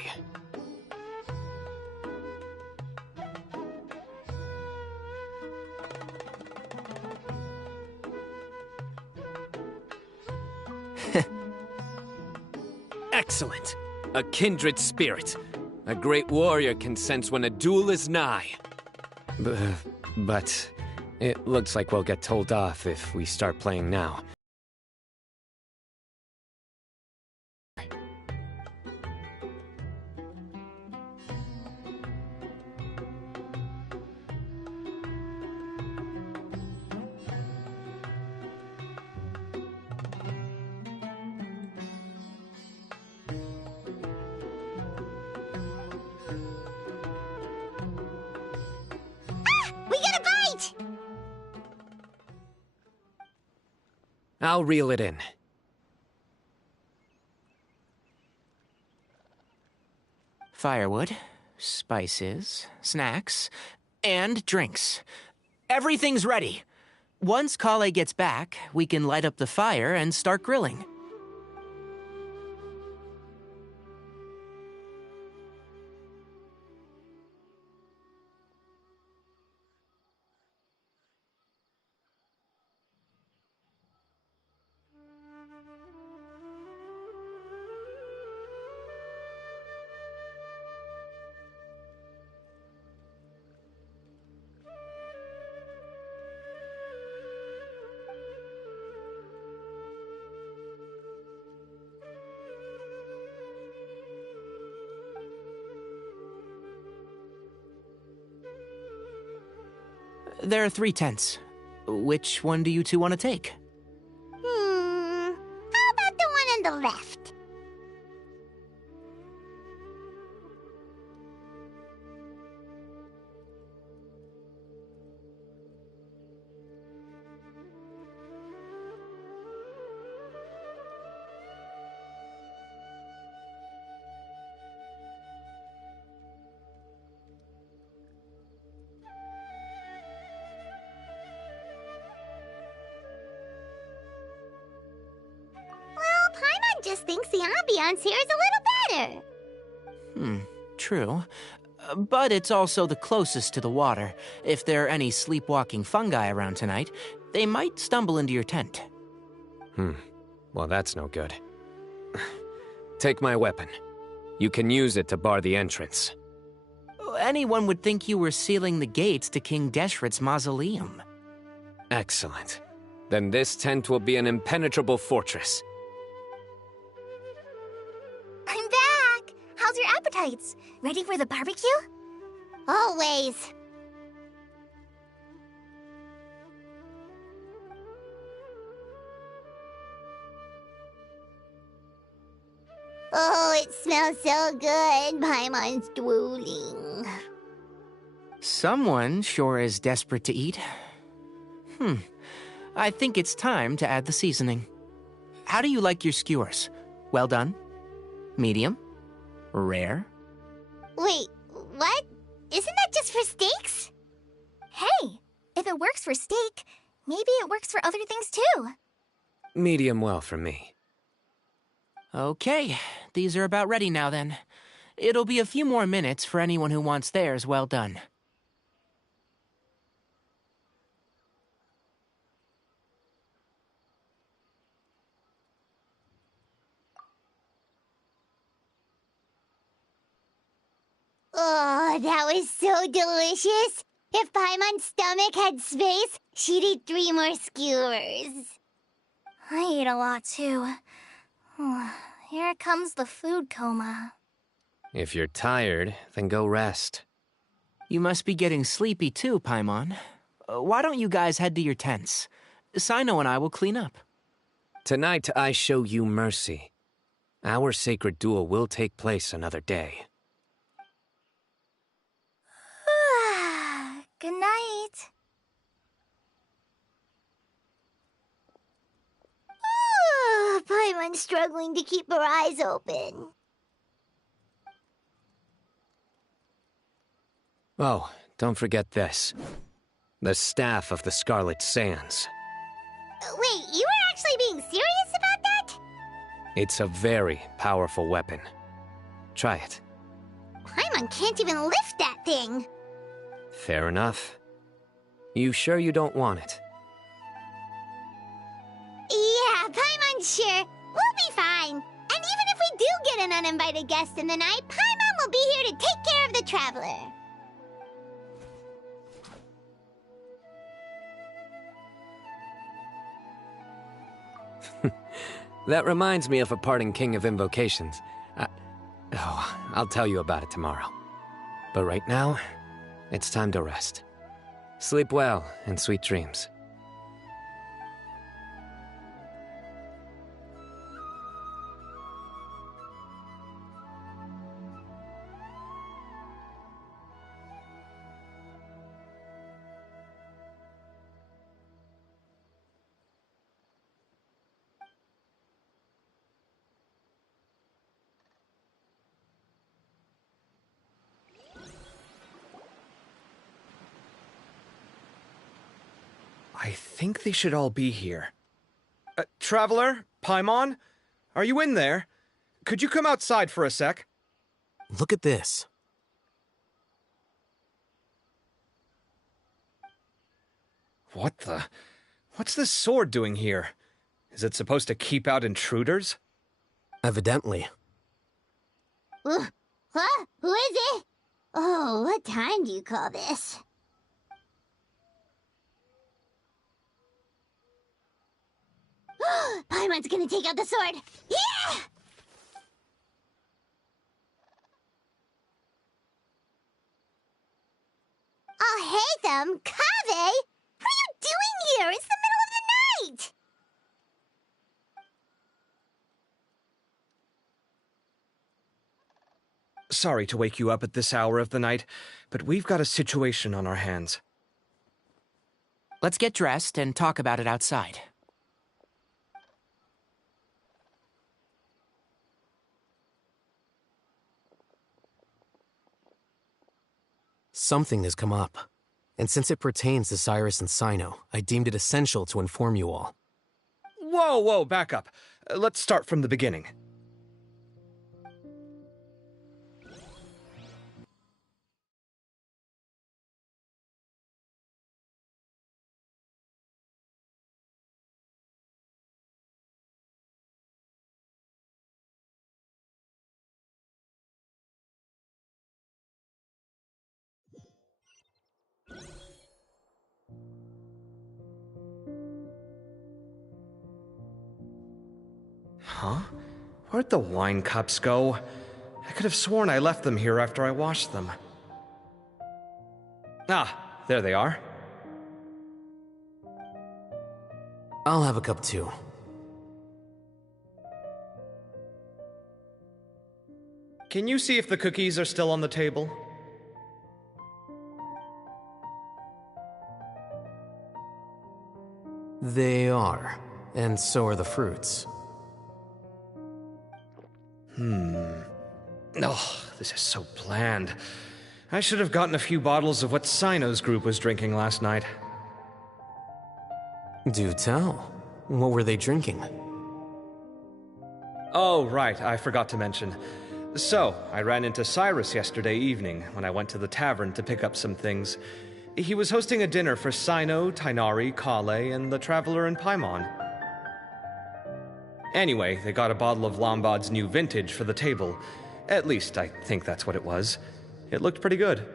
Excellent. A kindred spirit. A great warrior can sense when a duel is nigh. But it looks like we'll get told off if we start playing now. We got a bite! I'll reel it in. Firewood, spices, snacks, and drinks. Everything's ready. Once Kale gets back, we can light up the fire and start grilling. There are 3 tents. Which one do you two want to take? How about the one on the left? Well, Paimon just thinks the ambiance here is a little better. True. But it's also the closest to the water. If there are any sleepwalking fungi around tonight, they might stumble into your tent. Well, that's no good. Take my weapon. You can use it to bar the entrance. Anyone would think you were sealing the gates to King Deshret's mausoleum. Excellent. Then this tent will be an impenetrable fortress. I'm back! How's your appetites? Ready for the barbecue? Always. Oh, it smells so good. Paimon's drooling. Someone sure is desperate to eat. I think it's time to add the seasoning. How do you like your skewers? Well done? Medium? Rare? Wait, what? Isn't that just for steaks? Hey, if it works for steak, maybe it works for other things too. Medium well for me. Okay, these are about ready now then. It'll be a few more minutes for anyone who wants theirs well done. Oh, that was so delicious. If Paimon's stomach had space, she'd eat 3 more skewers. I eat a lot too. Here comes the food coma. If you're tired, then go rest. You must be getting sleepy too, Paimon. Why don't you guys head to your tents? Sino and I will clean up. Tonight, I show you mercy. Our sacred duel will take place another day. Good night. Paimon's struggling to keep her eyes open. Oh, don't forget this. The Staff of the Scarlet Sands. Wait, you were actually being serious about that? It's a very powerful weapon. Try it. Paimon can't even lift that thing. Fair enough. You sure you don't want it? Yeah, Paimon's sure. We'll be fine. And even if we do get an uninvited guest in the night, Paimon will be here to take care of the traveler. That reminds me of a parting king of invocations. I'll tell you about it tomorrow. But right now, it's time to rest. Sleep well and sweet dreams. I think they should all be here. Traveler? Paimon? Are you in there? Could you come outside for a sec? Look at this. What the? What's this sword doing here? Is it supposed to keep out intruders? Evidently. Huh? Who is it? Oh, what time do you call this? Paimon's gonna take out the sword. Yeah! Oh, hey them, Kaveh! What are you doing here? It's the middle of the night! Sorry to wake you up at this hour of the night, but we've got a situation on our hands. Let's get dressed and talk about it outside. Something has come up, and since it pertains to Cyrus and Sino, I deemed it essential to inform you all. Whoa, back up. Let's start from the beginning. Huh? Where'd the wine cups go? I could have sworn I left them here after I washed them. Ah, there they are. I'll have a cup too. Can you see if the cookies are still on the table? They are, and so are the fruits. Oh, this is so bland. I should have gotten a few bottles of what Sino's group was drinking last night. Do tell. What were they drinking? Oh, right, I forgot to mention. So, I ran into Cyrus yesterday evening when I went to the tavern to pick up some things. He was hosting a dinner for Sino, Tighnari, Kale, and the Traveler and Paimon. Anyway, they got a bottle of Lombard's new vintage for the table. At least, I think that's what it was. It looked pretty good.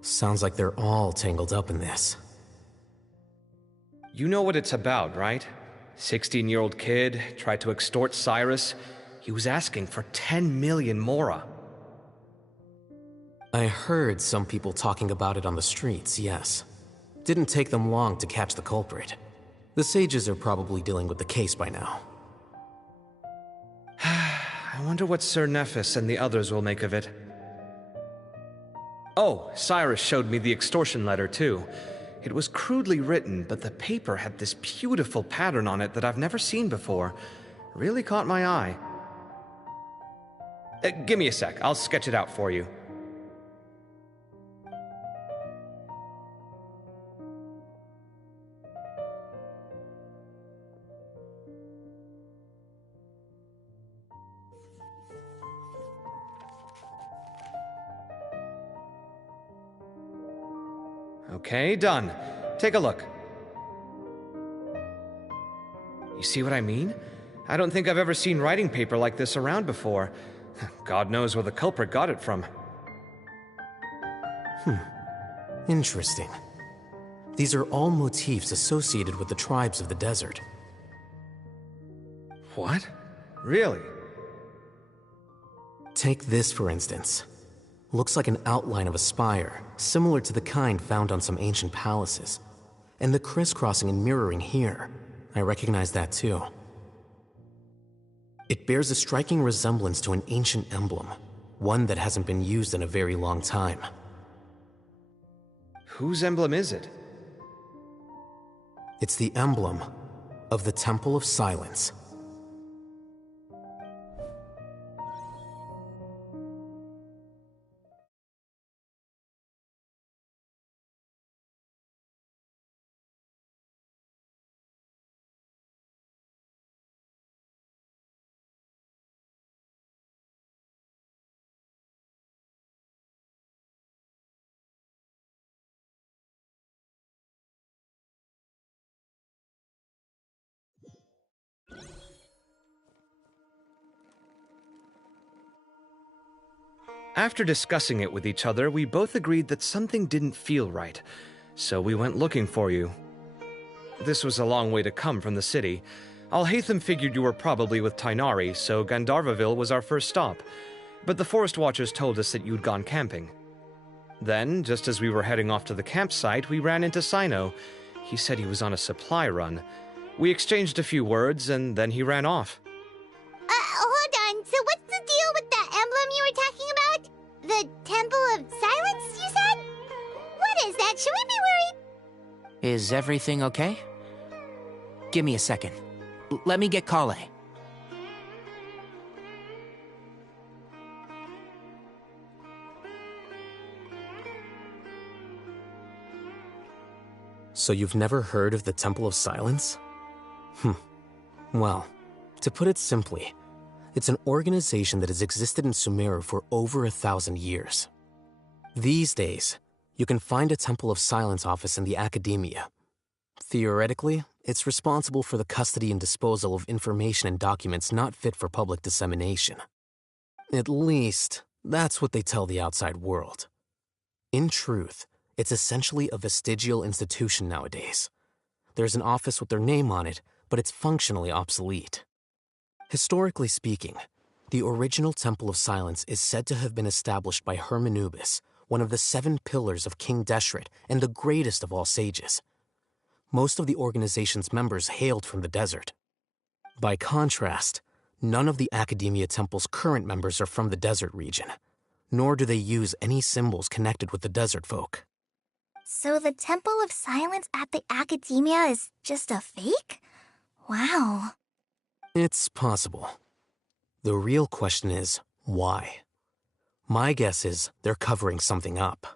Sounds like they're all tangled up in this. You know what it's about, right? 16-year-old kid tried to extort Cyrus. He was asking for 10 million mora. I heard some people talking about it on the streets, yes. Didn't take them long to catch the culprit. The sages are probably dealing with the case by now. I wonder what Sir Nephis and the others will make of it. Oh, Cyrus showed me the extortion letter, too. It was crudely written, but the paper had this beautiful pattern on it that I've never seen before. Really caught my eye. Give me a sec. I'll sketch it out for you. Okay, done. Take a look. You see what I mean? I don't think I've ever seen writing paper like this around before. God knows where the culprit got it from. Interesting. These are all motifs associated with the tribes of the desert. What? Really? Take this, for instance. Looks like an outline of a spire, similar to the kind found on some ancient palaces. And the crisscrossing and mirroring here, I recognize that too. It bears a striking resemblance to an ancient emblem, one that hasn't been used in a very long time. Whose emblem is it? It's the emblem of the Temple of Silence. After discussing it with each other, we both agreed that something didn't feel right, so we went looking for you. This was a long way to come from the city. Alhaitham figured you were probably with Tainari, so Gandharvaville was our first stop, but the Forest Watchers told us that you'd gone camping. Then, just as we were heading off to the campsite, we ran into Sino. He said he was on a supply run. We exchanged a few words, and then he ran off. Hold on. So what's the deal with that emblem you were talking about? The Temple of Silence, you said? What is that? Should we be worried? Is everything okay? Give me a second. Let me get Kale. So you've never heard of the Temple of Silence? Well, to put it simply, it's an organization that has existed in Sumeru for over 1,000 years. These days, you can find a Temple of Silence office in the academia. Theoretically, it's responsible for the custody and disposal of information and documents not fit for public dissemination. At least, that's what they tell the outside world. In truth, it's essentially a vestigial institution nowadays. There's an office with their name on it, but it's functionally obsolete. Historically speaking, the original Temple of Silence is said to have been established by Hermanubis, one of the 7 pillars of King Deshret and the greatest of all sages. Most of the organization's members hailed from the desert. By contrast, none of the Academia Temple's current members are from the desert region, nor do they use any symbols connected with the desert folk. So the Temple of Silence at the Academia is just a fake? Wow. It's possible. The real question is, why? My guess is they're covering something up.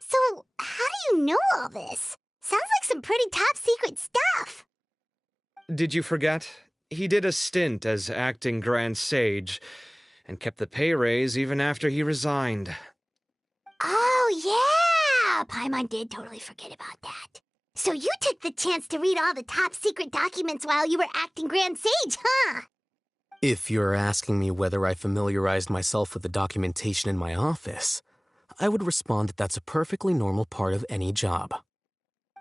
So, how do you know all this? Sounds like some pretty top-secret stuff. Did you forget? He did a stint as acting Grand Sage, and kept the pay raise even after he resigned. Oh, yeah! Paimon did totally forget about that. So you took the chance to read all the top-secret documents while you were acting Grand Sage, huh? If you're asking me whether I familiarized myself with the documentation in my office, I would respond that that's a perfectly normal part of any job.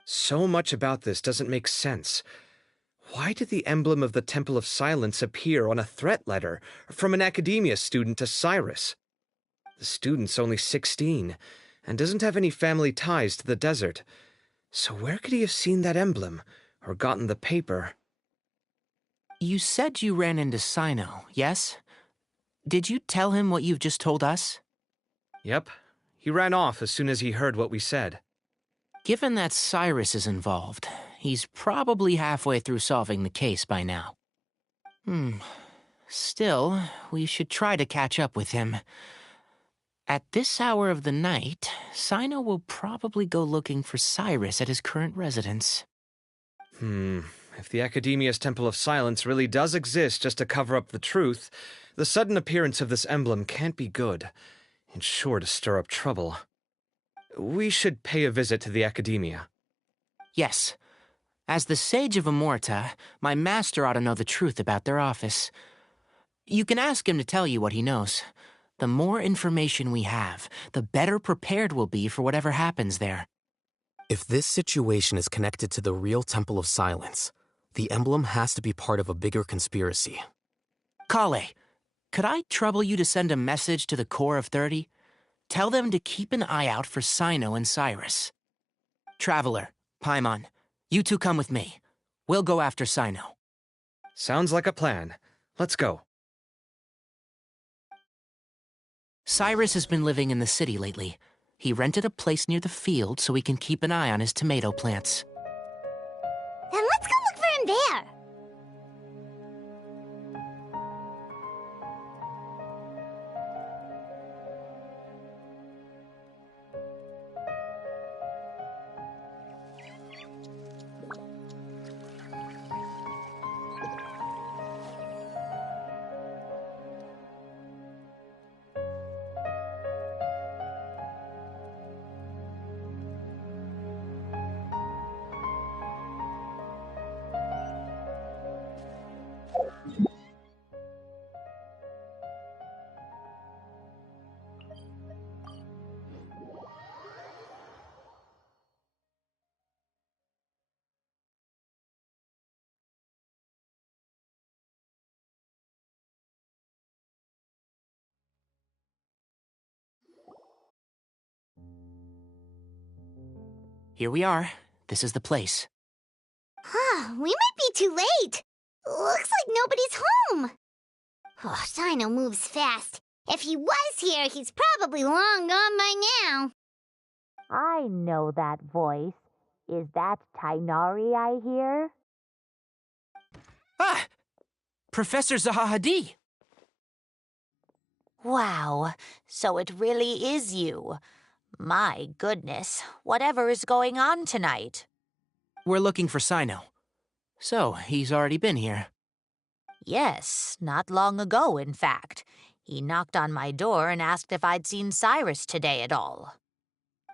So much about this doesn't make sense. Why did the emblem of the Temple of Silence appear on a threat letter from an academia student to Cyrus? The student's only 16 and doesn't have any family ties to the desert. So where could he have seen that emblem or gotten the paper? You said you ran into Sino, yes? Did you tell him what you've just told us? Yep. He ran off as soon as he heard what we said. Given that Cyrus is involved, he's probably halfway through solving the case by now. Still, we should try to catch up with him. At this hour of the night, Sino will probably go looking for Cyrus at his current residence. If the Academia's Temple of Silence really does exist just to cover up the truth, the sudden appearance of this emblem can't be good. It's sure to stir up trouble. We should pay a visit to the Academia. Yes. As the Sage of Amorta, my master ought to know the truth about their office. You can ask him to tell you what he knows. The more information we have, the better prepared we'll be for whatever happens there. If this situation is connected to the real Temple of Silence, the emblem has to be part of a bigger conspiracy. Kale, could I trouble you to send a message to the Core of 30? Tell them to keep an eye out for Sino and Cyrus. Traveler, Paimon, you two come with me. We'll go after Sino. Sounds like a plan. Let's go. Cyrus has been living in the city lately. He rented a place near the field so he can keep an eye on his tomato plants. Then let's go look for him there. Here we are. This is the place. We might be too late. Looks like nobody's home. Sino moves fast. If he was here, he's probably long gone by now. I know that voice. Is that Tainari I hear? Ah! Professor Zahahadi! Wow, so it really is you. My goodness, whatever is going on tonight? We're looking for Sino. So, he's already been here. Yes, not long ago, in fact. He knocked on my door and asked if I'd seen Cyrus today at all.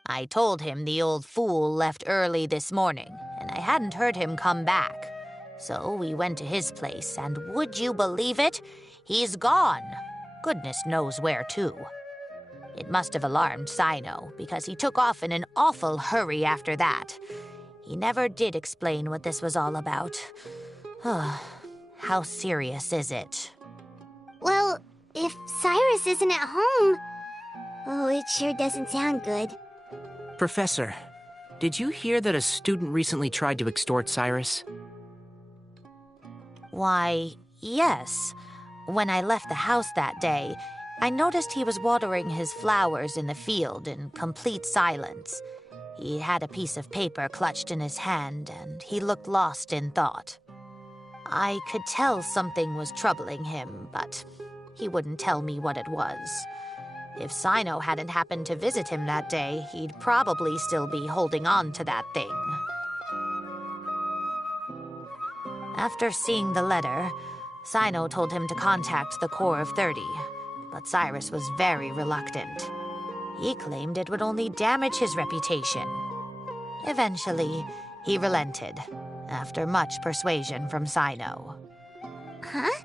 I told him the old fool left early this morning, and I hadn't heard him come back. So we went to his place, and would you believe it? He's gone. Goodness knows where to. It must have alarmed Sino, because he took off in an awful hurry after that. He never did explain what this was all about. How serious is it? Well, if Cyrus isn't at home... it sure doesn't sound good. Professor, did you hear that a student recently tried to extort Cyrus? Why, yes. When I left the house that day, I noticed he was watering his flowers in the field in complete silence. He had a piece of paper clutched in his hand, and he looked lost in thought. I could tell something was troubling him, but he wouldn't tell me what it was. If Sino hadn't happened to visit him that day, he'd probably still be holding on to that thing. After seeing the letter, Sino told him to contact the Core of 30, but Cyrus was very reluctant. He claimed it would only damage his reputation. Eventually, he relented, after much persuasion from Sino. Huh?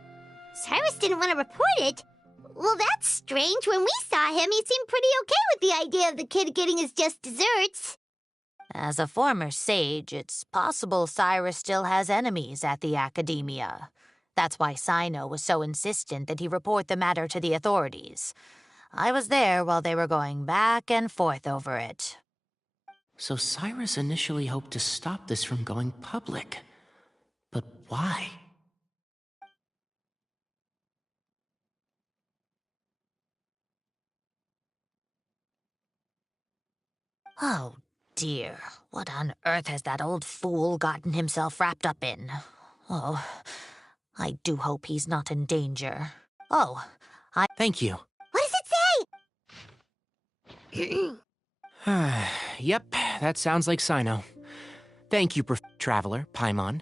Cyrus didn't want to report it? Well, that's strange. When we saw him, he seemed pretty okay with the idea of the kid getting his just desserts. As a former sage, it's possible Cyrus still has enemies at the academia. That's why Sino was so insistent that he report the matter to the authorities. I was there while they were going back and forth over it. So Cyrus initially hoped to stop this from going public. But why? Oh, dear. What on earth has that old fool gotten himself wrapped up in? Oh, I do hope he's not in danger. Oh, Thank you. What does it say? Yep, that sounds like Sino. Thank you, Traveler, Paimon.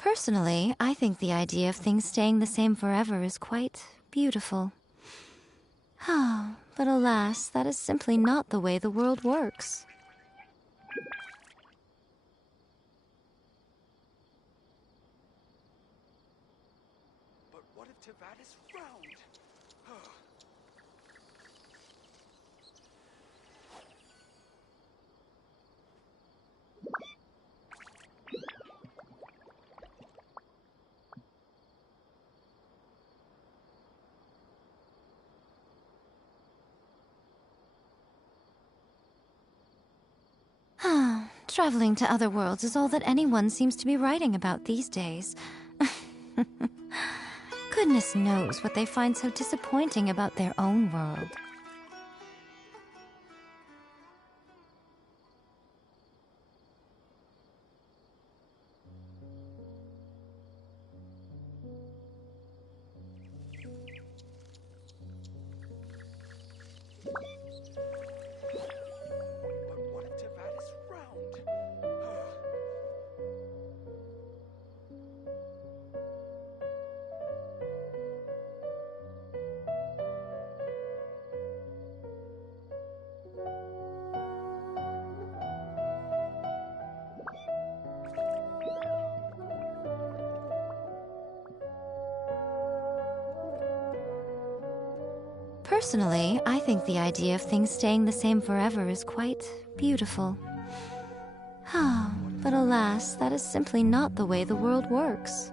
Personally, I think the idea of things staying the same forever is quite beautiful. Oh, but alas, that is simply not the way the world works. But what if Tavatis frowned? Traveling to other worlds is all that anyone seems to be writing about these days. Goodness knows what they find so disappointing about their own world. Personally, I think the idea of things staying the same forever is quite beautiful. Oh, but alas, that is simply not the way the world works.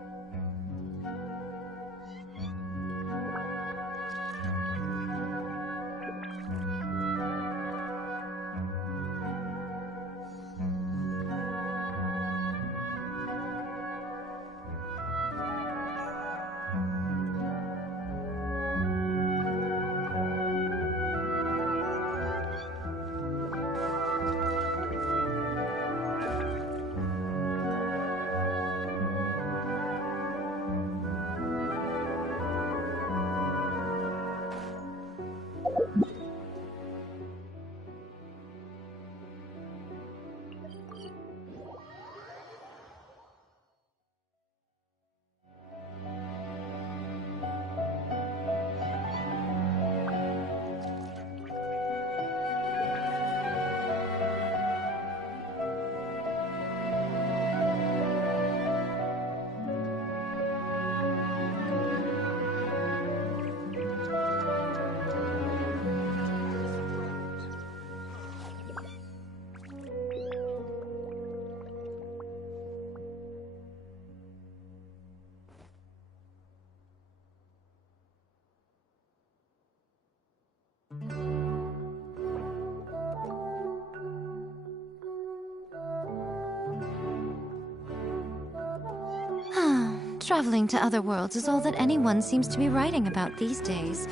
Traveling to other worlds is all that anyone seems to be writing about these days.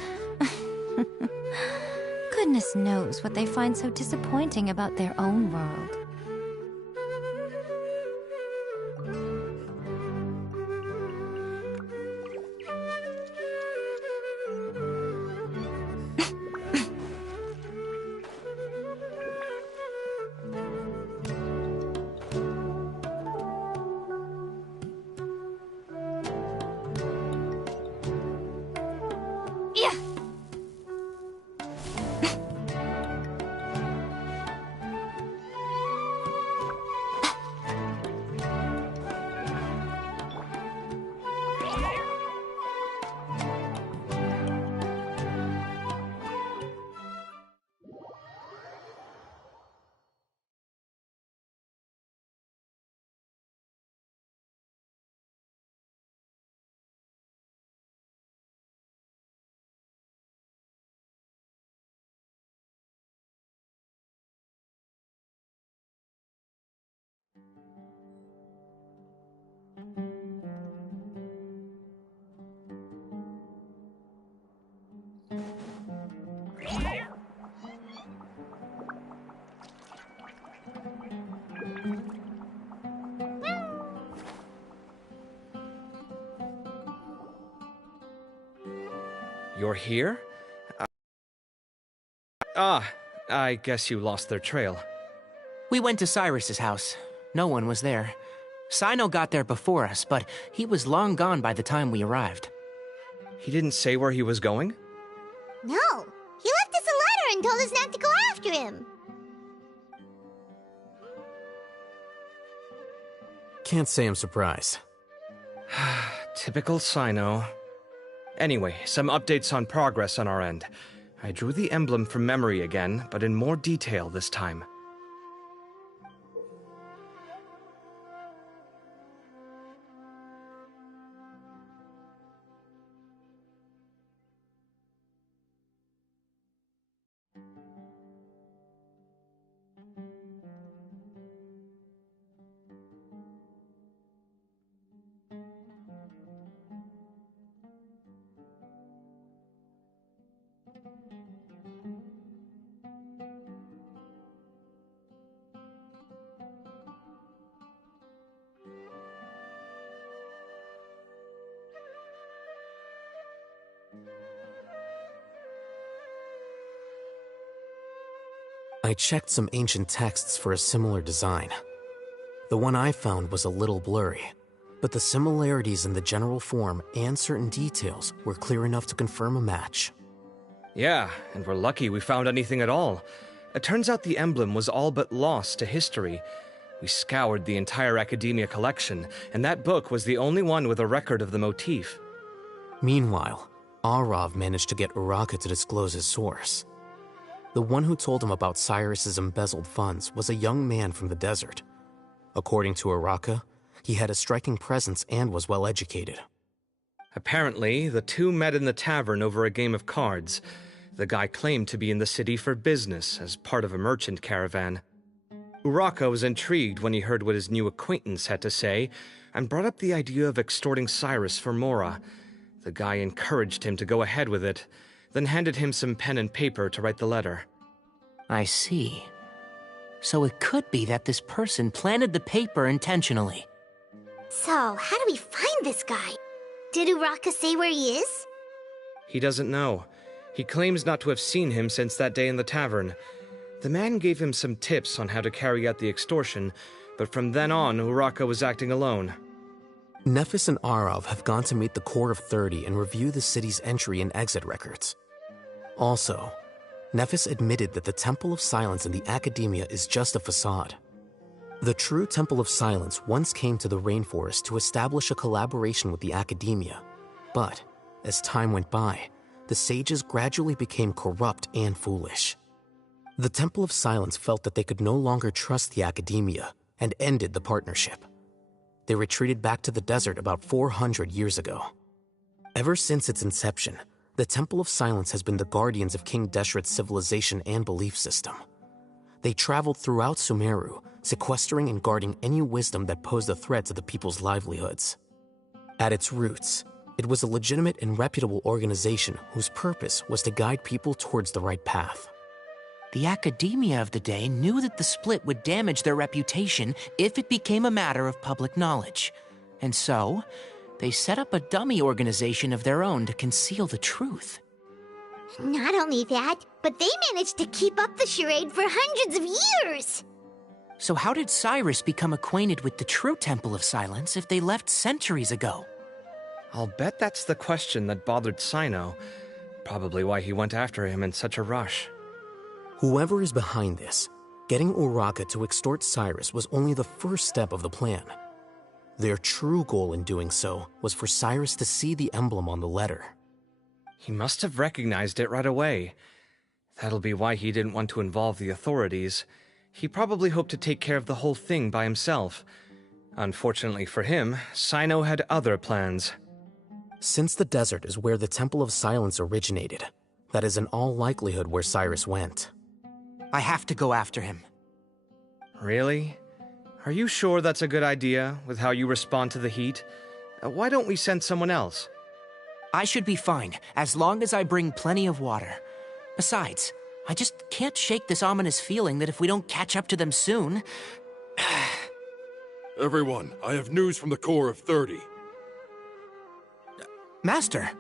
Goodness knows what they find so disappointing about their own world. You're here? I guess you lost their trail. We went to Cyrus's house. No one was there. Sino got there before us, but he was long gone by the time we arrived. He didn't say where he was going? No, he left us a letter and told us not to go after him. Can't say I'm surprised. Typical Sino. Anyway, some updates on progress on our end. I drew the emblem from memory again, but in more detail this time. I checked some ancient texts for a similar design. The one I found was a little blurry, but the similarities in the general form and certain details were clear enough to confirm a match. Yeah, and we're lucky we found anything at all. It turns out the emblem was all but lost to history. We scoured the entire Academia collection, and that book was the only one with a record of the motif. Meanwhile, Arav managed to get Uraka to disclose his source. The one who told him about Cyrus's embezzled funds was a young man from the desert. According to Uraka, he had a striking presence and was well educated. Apparently, the two met in the tavern over a game of cards. The guy claimed to be in the city for business as part of a merchant caravan. Uraka was intrigued when he heard what his new acquaintance had to say and brought up the idea of extorting Cyrus for Mora. The guy encouraged him to go ahead with it, then handed him some pen and paper to write the letter. I see. So it could be that this person planted the paper intentionally. So, how do we find this guy? Did Uraka say where he is? He doesn't know. He claims not to have seen him since that day in the tavern. The man gave him some tips on how to carry out the extortion, but from then on, Uraka was acting alone. Nephis and Arav have gone to meet the Court of 30 and review the city's entry and exit records. Also, Nephis admitted that the Temple of Silence in the Academia is just a facade. The true Temple of Silence once came to the rainforest to establish a collaboration with the Academia, but as time went by, the sages gradually became corrupt and foolish. The Temple of Silence felt that they could no longer trust the Academia and ended the partnership. They retreated back to the desert about 400 years ago. Ever since its inception, the Temple of Silence has been the guardians of King Deshret's civilization and belief system. They traveled throughout Sumeru, sequestering and guarding any wisdom that posed a threat to the people's livelihoods. At its roots, it was a legitimate and reputable organization whose purpose was to guide people towards the right path. The academia of the day knew that the split would damage their reputation if it became a matter of public knowledge. And so, they set up a dummy organization of their own to conceal the truth. Not only that, but they managed to keep up the charade for hundreds of years! So how did Cyrus become acquainted with the true Temple of Silence if they left centuries ago? I'll bet that's the question that bothered Sino. Probably why he went after him in such a rush. Whoever is behind this, getting Uraka to extort Cyrus was only the first step of the plan. Their true goal in doing so was for Cyrus to see the emblem on the letter. He must have recognized it right away. That'll be why he didn't want to involve the authorities. He probably hoped to take care of the whole thing by himself. Unfortunately for him, Sino had other plans. Since the desert is where the Temple of Silence originated, that is in all likelihood where Cyrus went. I have to go after him. Really? Are you sure that's a good idea, with how you respond to the heat? Why don't we send someone else? I should be fine, as long as I bring plenty of water. Besides, I just can't shake this ominous feeling that if we don't catch up to them soon... Everyone, I have news from the core of 30. Master!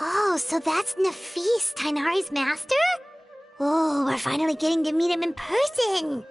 Oh, so that's Nafis, Tainari's master? Oh, we're finally getting to meet him in person!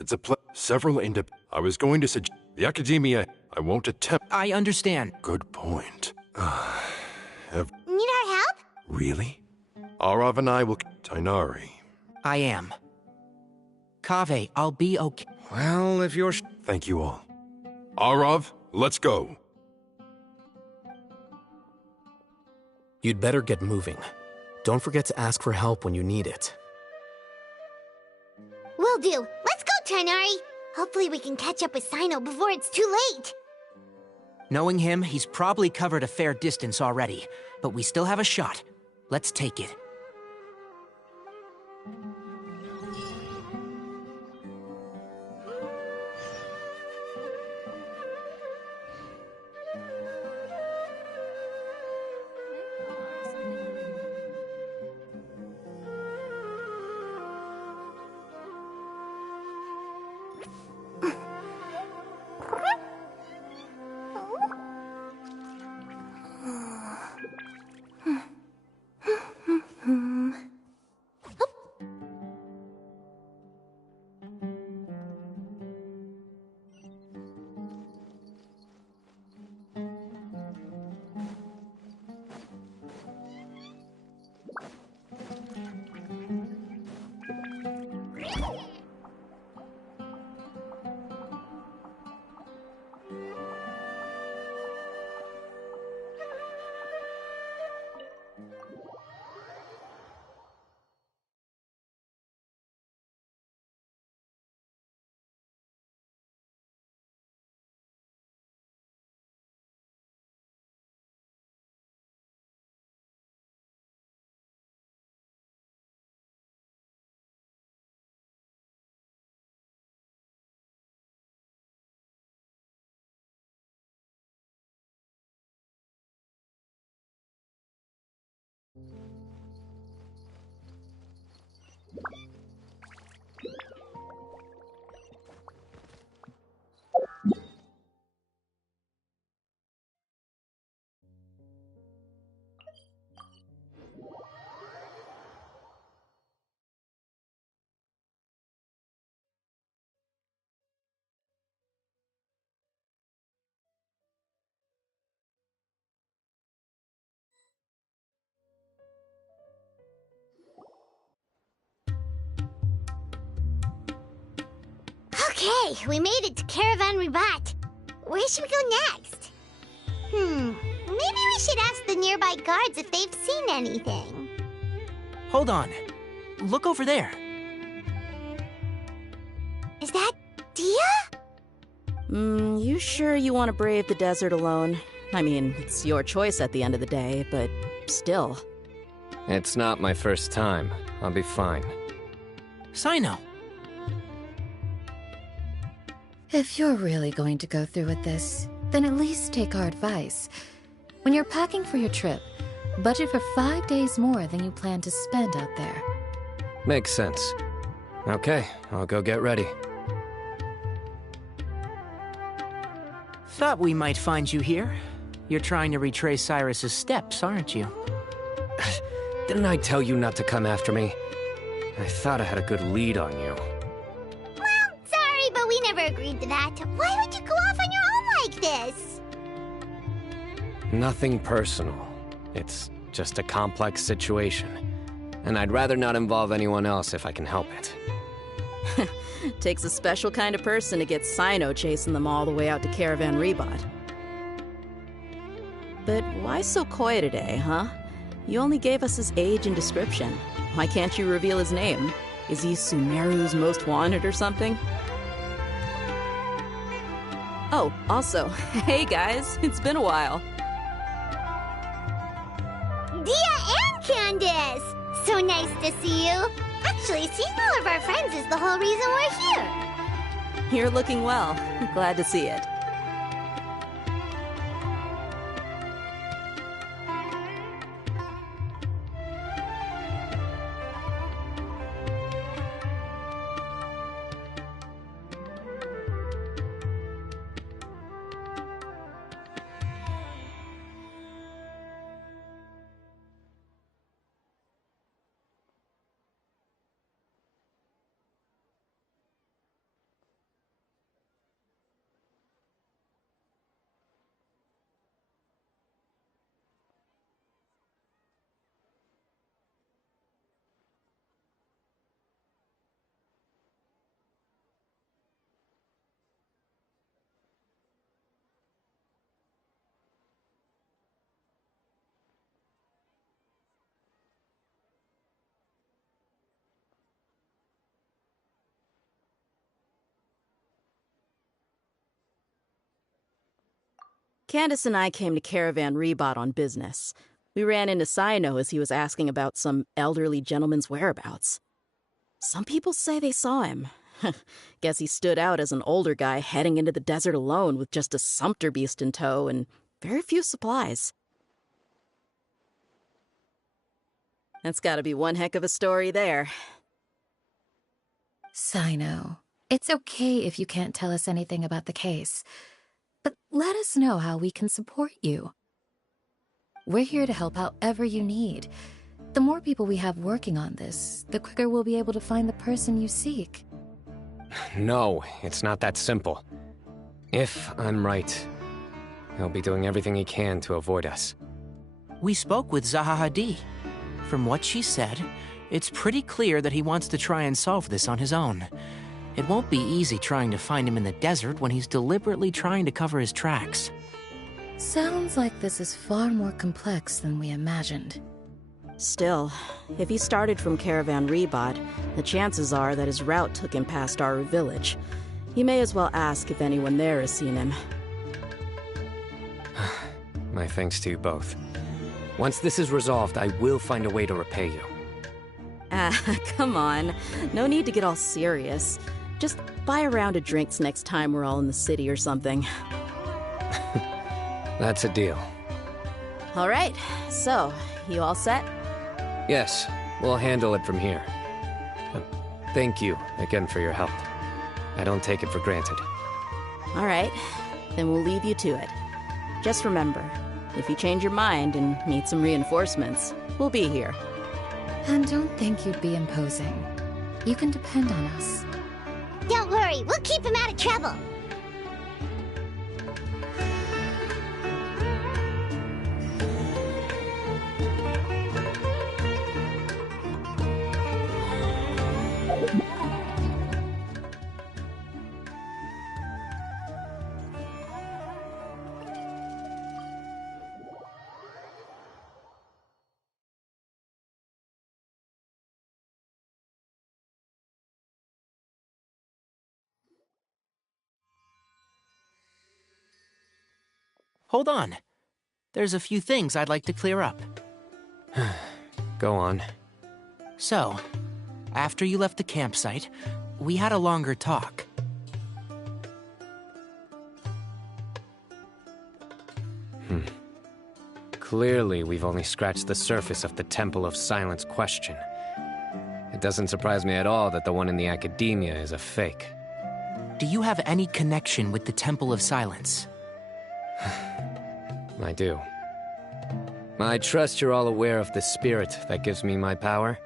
It's several I was going to suggest the academia. I won't attempt. I understand. Good point. Need our help? Really? Arav and I will... Tainari. I am. Kaveh, I'll be okay. Well, if you're... Thank you all. Arav, let's go. You'd better get moving. Don't forget to ask for help when you need it. Will do. Let's go, Tainari. Hopefully we can catch up with Sino before it's too late. Knowing him, he's probably covered a fair distance already, but we still have a shot. Let's take it. Okay, we made it to Caravan Ribat. Where should we go next? Maybe we should ask the nearby guards if they've seen anything. Hold on. Look over there. Is that Dia? You sure you want to brave the desert alone? I mean, it's your choice at the end of the day, but still. It's not my first time. I'll be fine. Sino. If you're really going to go through with this, then at least take our advice. When you're packing for your trip, budget for 5 days more than you plan to spend out there. Makes sense. Okay, I'll go get ready. Thought we might find you here. You're trying to retrace Cyrus's steps, aren't you? Didn't I tell you not to come after me? I thought I had a good lead on you. Well, sorry, but we never agreed to that. Why would you go off on your own like this? Nothing personal. It's just a complex situation. And I'd rather not involve anyone else if I can help it. Takes a special kind of person to get Sino chasing them all the way out to Caravan Ribat. But why so coy today, huh? You only gave us his age and description. Why can't you reveal his name? Is he Sumeru's most wanted or something? Oh, also, hey guys, it's been a while. Dia and Candace! So nice to see you. Actually, seeing all of our friends is the whole reason we're here. You're looking well. Glad to see it. Candace and I came to Caravan Ribat on business. We ran into Sino as he was asking about some elderly gentleman's whereabouts. Some people say they saw him. Guess he stood out as an older guy heading into the desert alone with just a sumpter beast in tow and very few supplies. That's gotta be one heck of a story there. Sino, it's okay if you can't tell us anything about the case. But let us know how we can support you. We're here to help however you need. The more people we have working on this, the quicker we'll be able to find the person you seek. No, it's not that simple. If I'm right, he'll be doing everything he can to avoid us. We spoke with Zaha Hadid. from what she said, it's pretty clear that he wants to try and solve this on his own. It won't be easy trying to find him in the desert when he's deliberately trying to cover his tracks. Sounds like this is far more complex than we imagined. Still, if he started from Caravan Rebot, the chances are that his route took him past Aru village. He may as well ask if anyone there has seen him. My thanks to you both. Once this is resolved, I will find a way to repay you. Come on. No need to get all serious. Just buy a round of drinks next time we're all in the city or something. That's a deal. All right, so, you all set? Yes, we'll handle it from here. Thank you again for your help. I don't take it for granted. All right, then we'll leave you to it. Just remember, if you change your mind and need some reinforcements, we'll be here. And don't think you'd be imposing. You can depend on us. Don't worry, we'll keep him out of trouble. Hold on. There's a few things I'd like to clear up. Go on. So, after you left the campsite, we had a longer talk. Clearly, we've only scratched the surface of the Temple of Silence question. It doesn't surprise me at all that the one in the academia is a fake. Do you have any connection with the Temple of Silence? I do. I trust you're all aware of the spirit that gives me my power.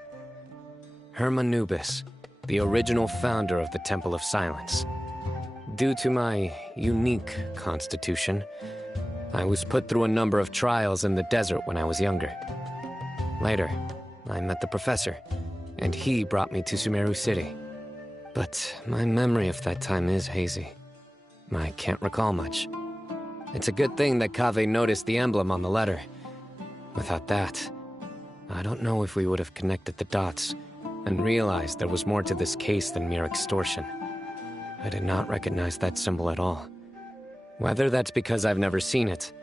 Hermanubis, the original founder of the Temple of Silence. Due to my unique constitution, I was put through a number of trials in the desert when I was younger. Later, I met the professor, and he brought me to Sumeru City. But my memory of that time is hazy. I can't recall much. It's a good thing that Kaveh noticed the emblem on the letter. Without that, I don't know if we would have connected the dots and realized there was more to this case than mere extortion. I did not recognize that symbol at all. Whether that's because I've never seen it,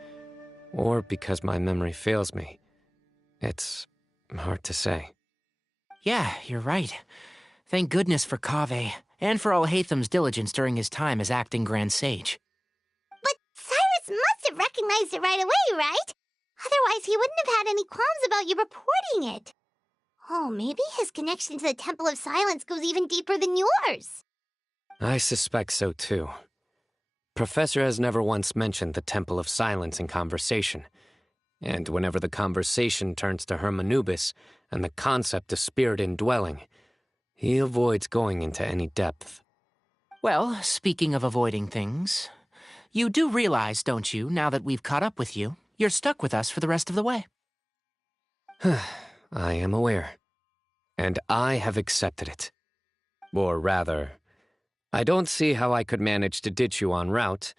or because my memory fails me, it's hard to say. Yeah, you're right. Thank goodness for Kaveh, and for Alhaitham's diligence during his time as acting Grand Sage. But Cyrus must have recognized it right away, right? Otherwise, he wouldn't have had any qualms about you reporting it. Oh, maybe his connection to the Temple of Silence goes even deeper than yours. I suspect so, too. Professor has never once mentioned the Temple of Silence in conversation, and whenever the conversation turns to Hermanubis and the concept of spirit indwelling, he avoids going into any depth. Well, speaking of avoiding things, you do realize, don't you, now that we've caught up with you, you're stuck with us for the rest of the way? I am aware, and I have accepted it. Or rather, I don't see how I could manage to ditch you en route,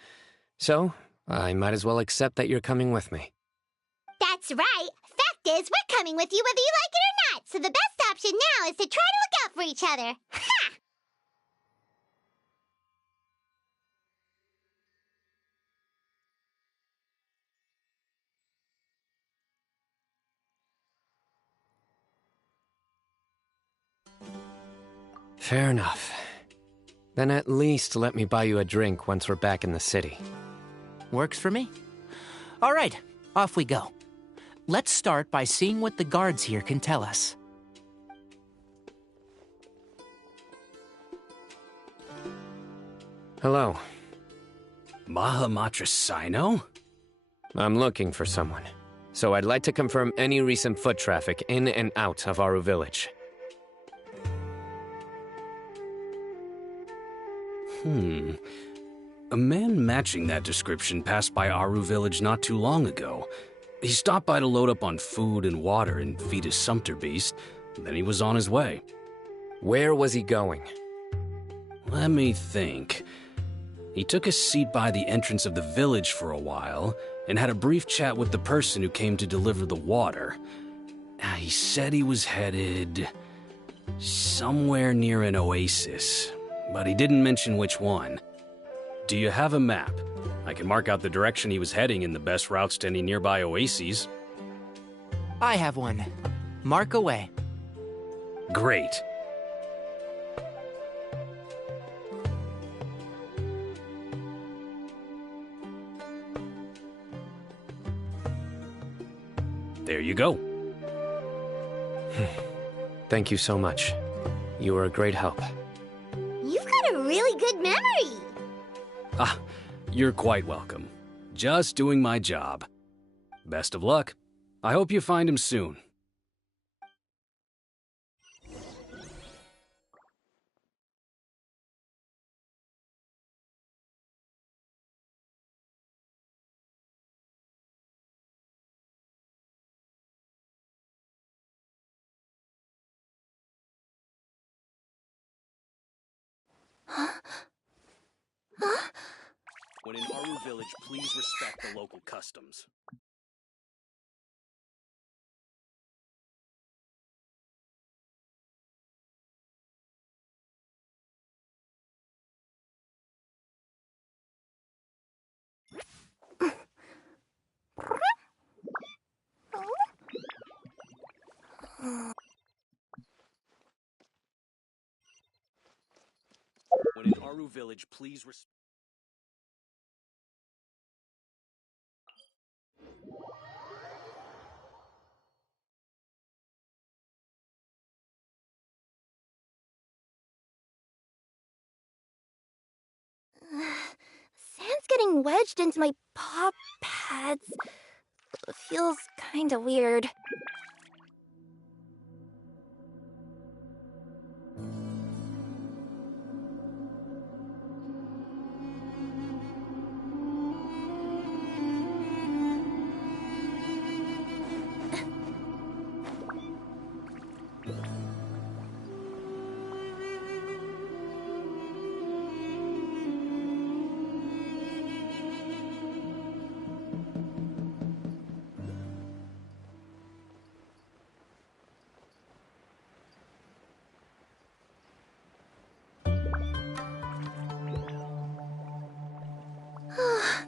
so I might as well accept that you're coming with me. That's right. Fact is, we're coming with you whether you like it or not, so the best option now is to try to look out for each other. Ha! Fair enough. Then at least let me buy you a drink once we're back in the city. Works for me. All right, off we go. Let's start by seeing what the guards here can tell us. Hello. Mahamatra Sino? I'm looking for someone, so I'd like to confirm any recent foot traffic in and out of Aru village. A man matching that description passed by Aru village not too long ago. He stopped by to load up on food and water and feed his sumpter beast, and then he was on his way. Where was he going? Let me think. He took a seat by the entrance of the village for a while and had a brief chat with the person who came to deliver the water. He said he was headed somewhere near an oasis, but he didn't mention which one. Do you have a map? I can mark out the direction he was heading and the best routes to any nearby oases. I have one. Mark away. Great. There you go. Thank you so much. You were a great help. You've got a really good memory. Ah, you're quite welcome. Just doing my job. Best of luck. I hope you find him soon. When in Aru Village, please respect the local customs. When in Aru Village, please respect... Sand's getting wedged into my paw pads. Feels kinda weird.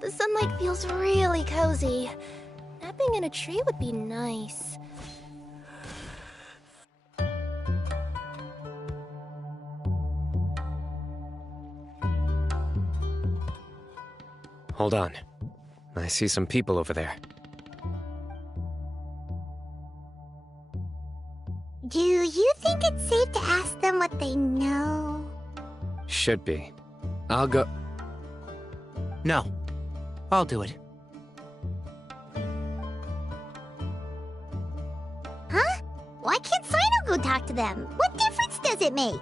The sunlight feels really cozy. Napping in a tree would be nice. Hold on. I see some people over there. Do you think it's safe to ask them what they know? Should be. I'll go... No. I'll do it. Huh? Why can't Sino go talk to them? What difference does it make?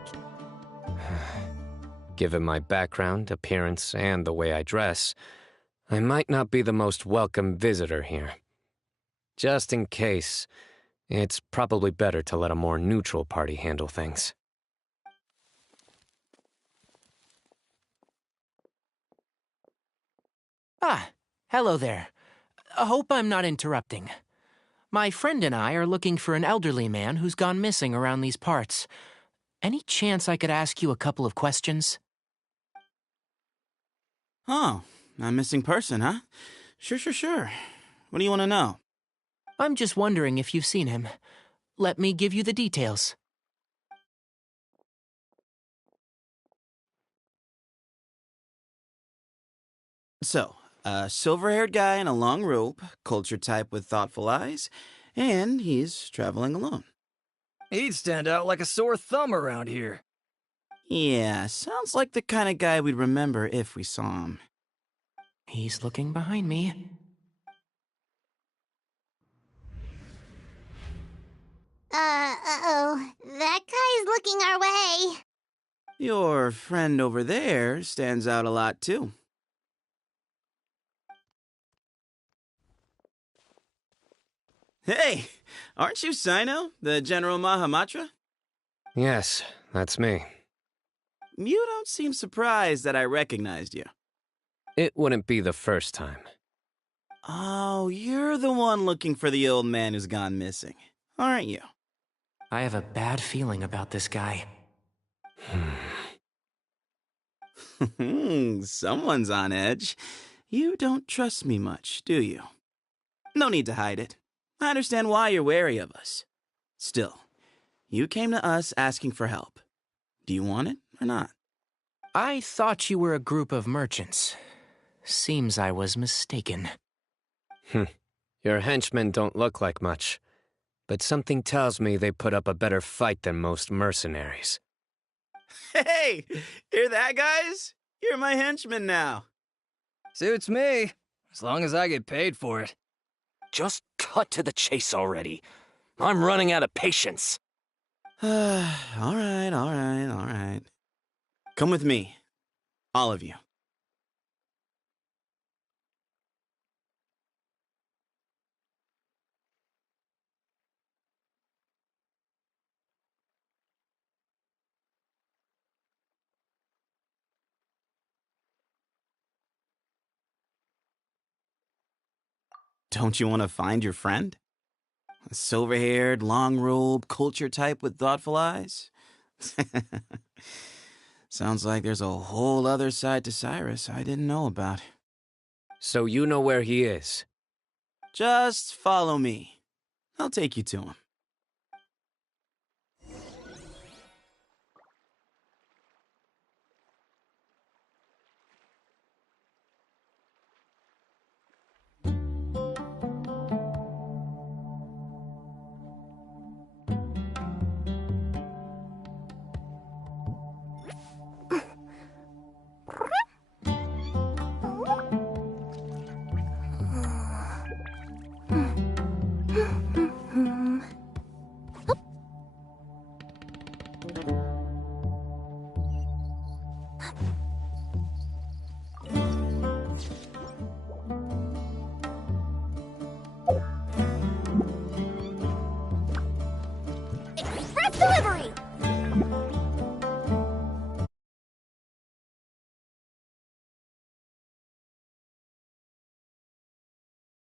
Given my background, appearance, and the way I dress, I might not be the most welcome visitor here. Just in case, it's probably better to let a more neutral party handle things. Ah, hello there. I hope I'm not interrupting. My friend and I are looking for an elderly man who's gone missing around these parts. Any chance I could ask you a couple of questions? Oh, a missing person, huh? Sure. What do you want to know? I'm just wondering if you've seen him. Let me give you the details. So, a silver-haired guy in a long robe, culture type with thoughtful eyes, and he's traveling alone. He'd stand out like a sore thumb around here. Yeah, sounds like the kind of guy we'd remember if we saw him. He's looking behind me. Uh-oh. That guy's looking our way. Your friend over there stands out a lot, too. Hey, aren't you Sino, the General Mahamatra? Yes, that's me. You don't seem surprised that I recognized you. It wouldn't be the first time. Oh, you're the one looking for the old man who's gone missing, aren't you? I have a bad feeling about this guy. Someone's on edge. You don't trust me much, do you? No need to hide it. I understand why you're wary of us. Still, you came to us asking for help. Do you want it or not? I thought you were a group of merchants. Seems I was mistaken. Your henchmen don't look like much, but something tells me they put up a better fight than most mercenaries. Hey, hear that, guys? You're my henchmen now. Suits me, as long as I get paid for it. Just cut to the chase already. I'm running out of patience. All right. Come with me. All of you. Don't you want to find your friend? A silver-haired, long-robed, culture type with thoughtful eyes? Sounds like there's a whole other side to Cyrus I didn't know about. So you know where he is? Just follow me. I'll take you to him. Express delivery!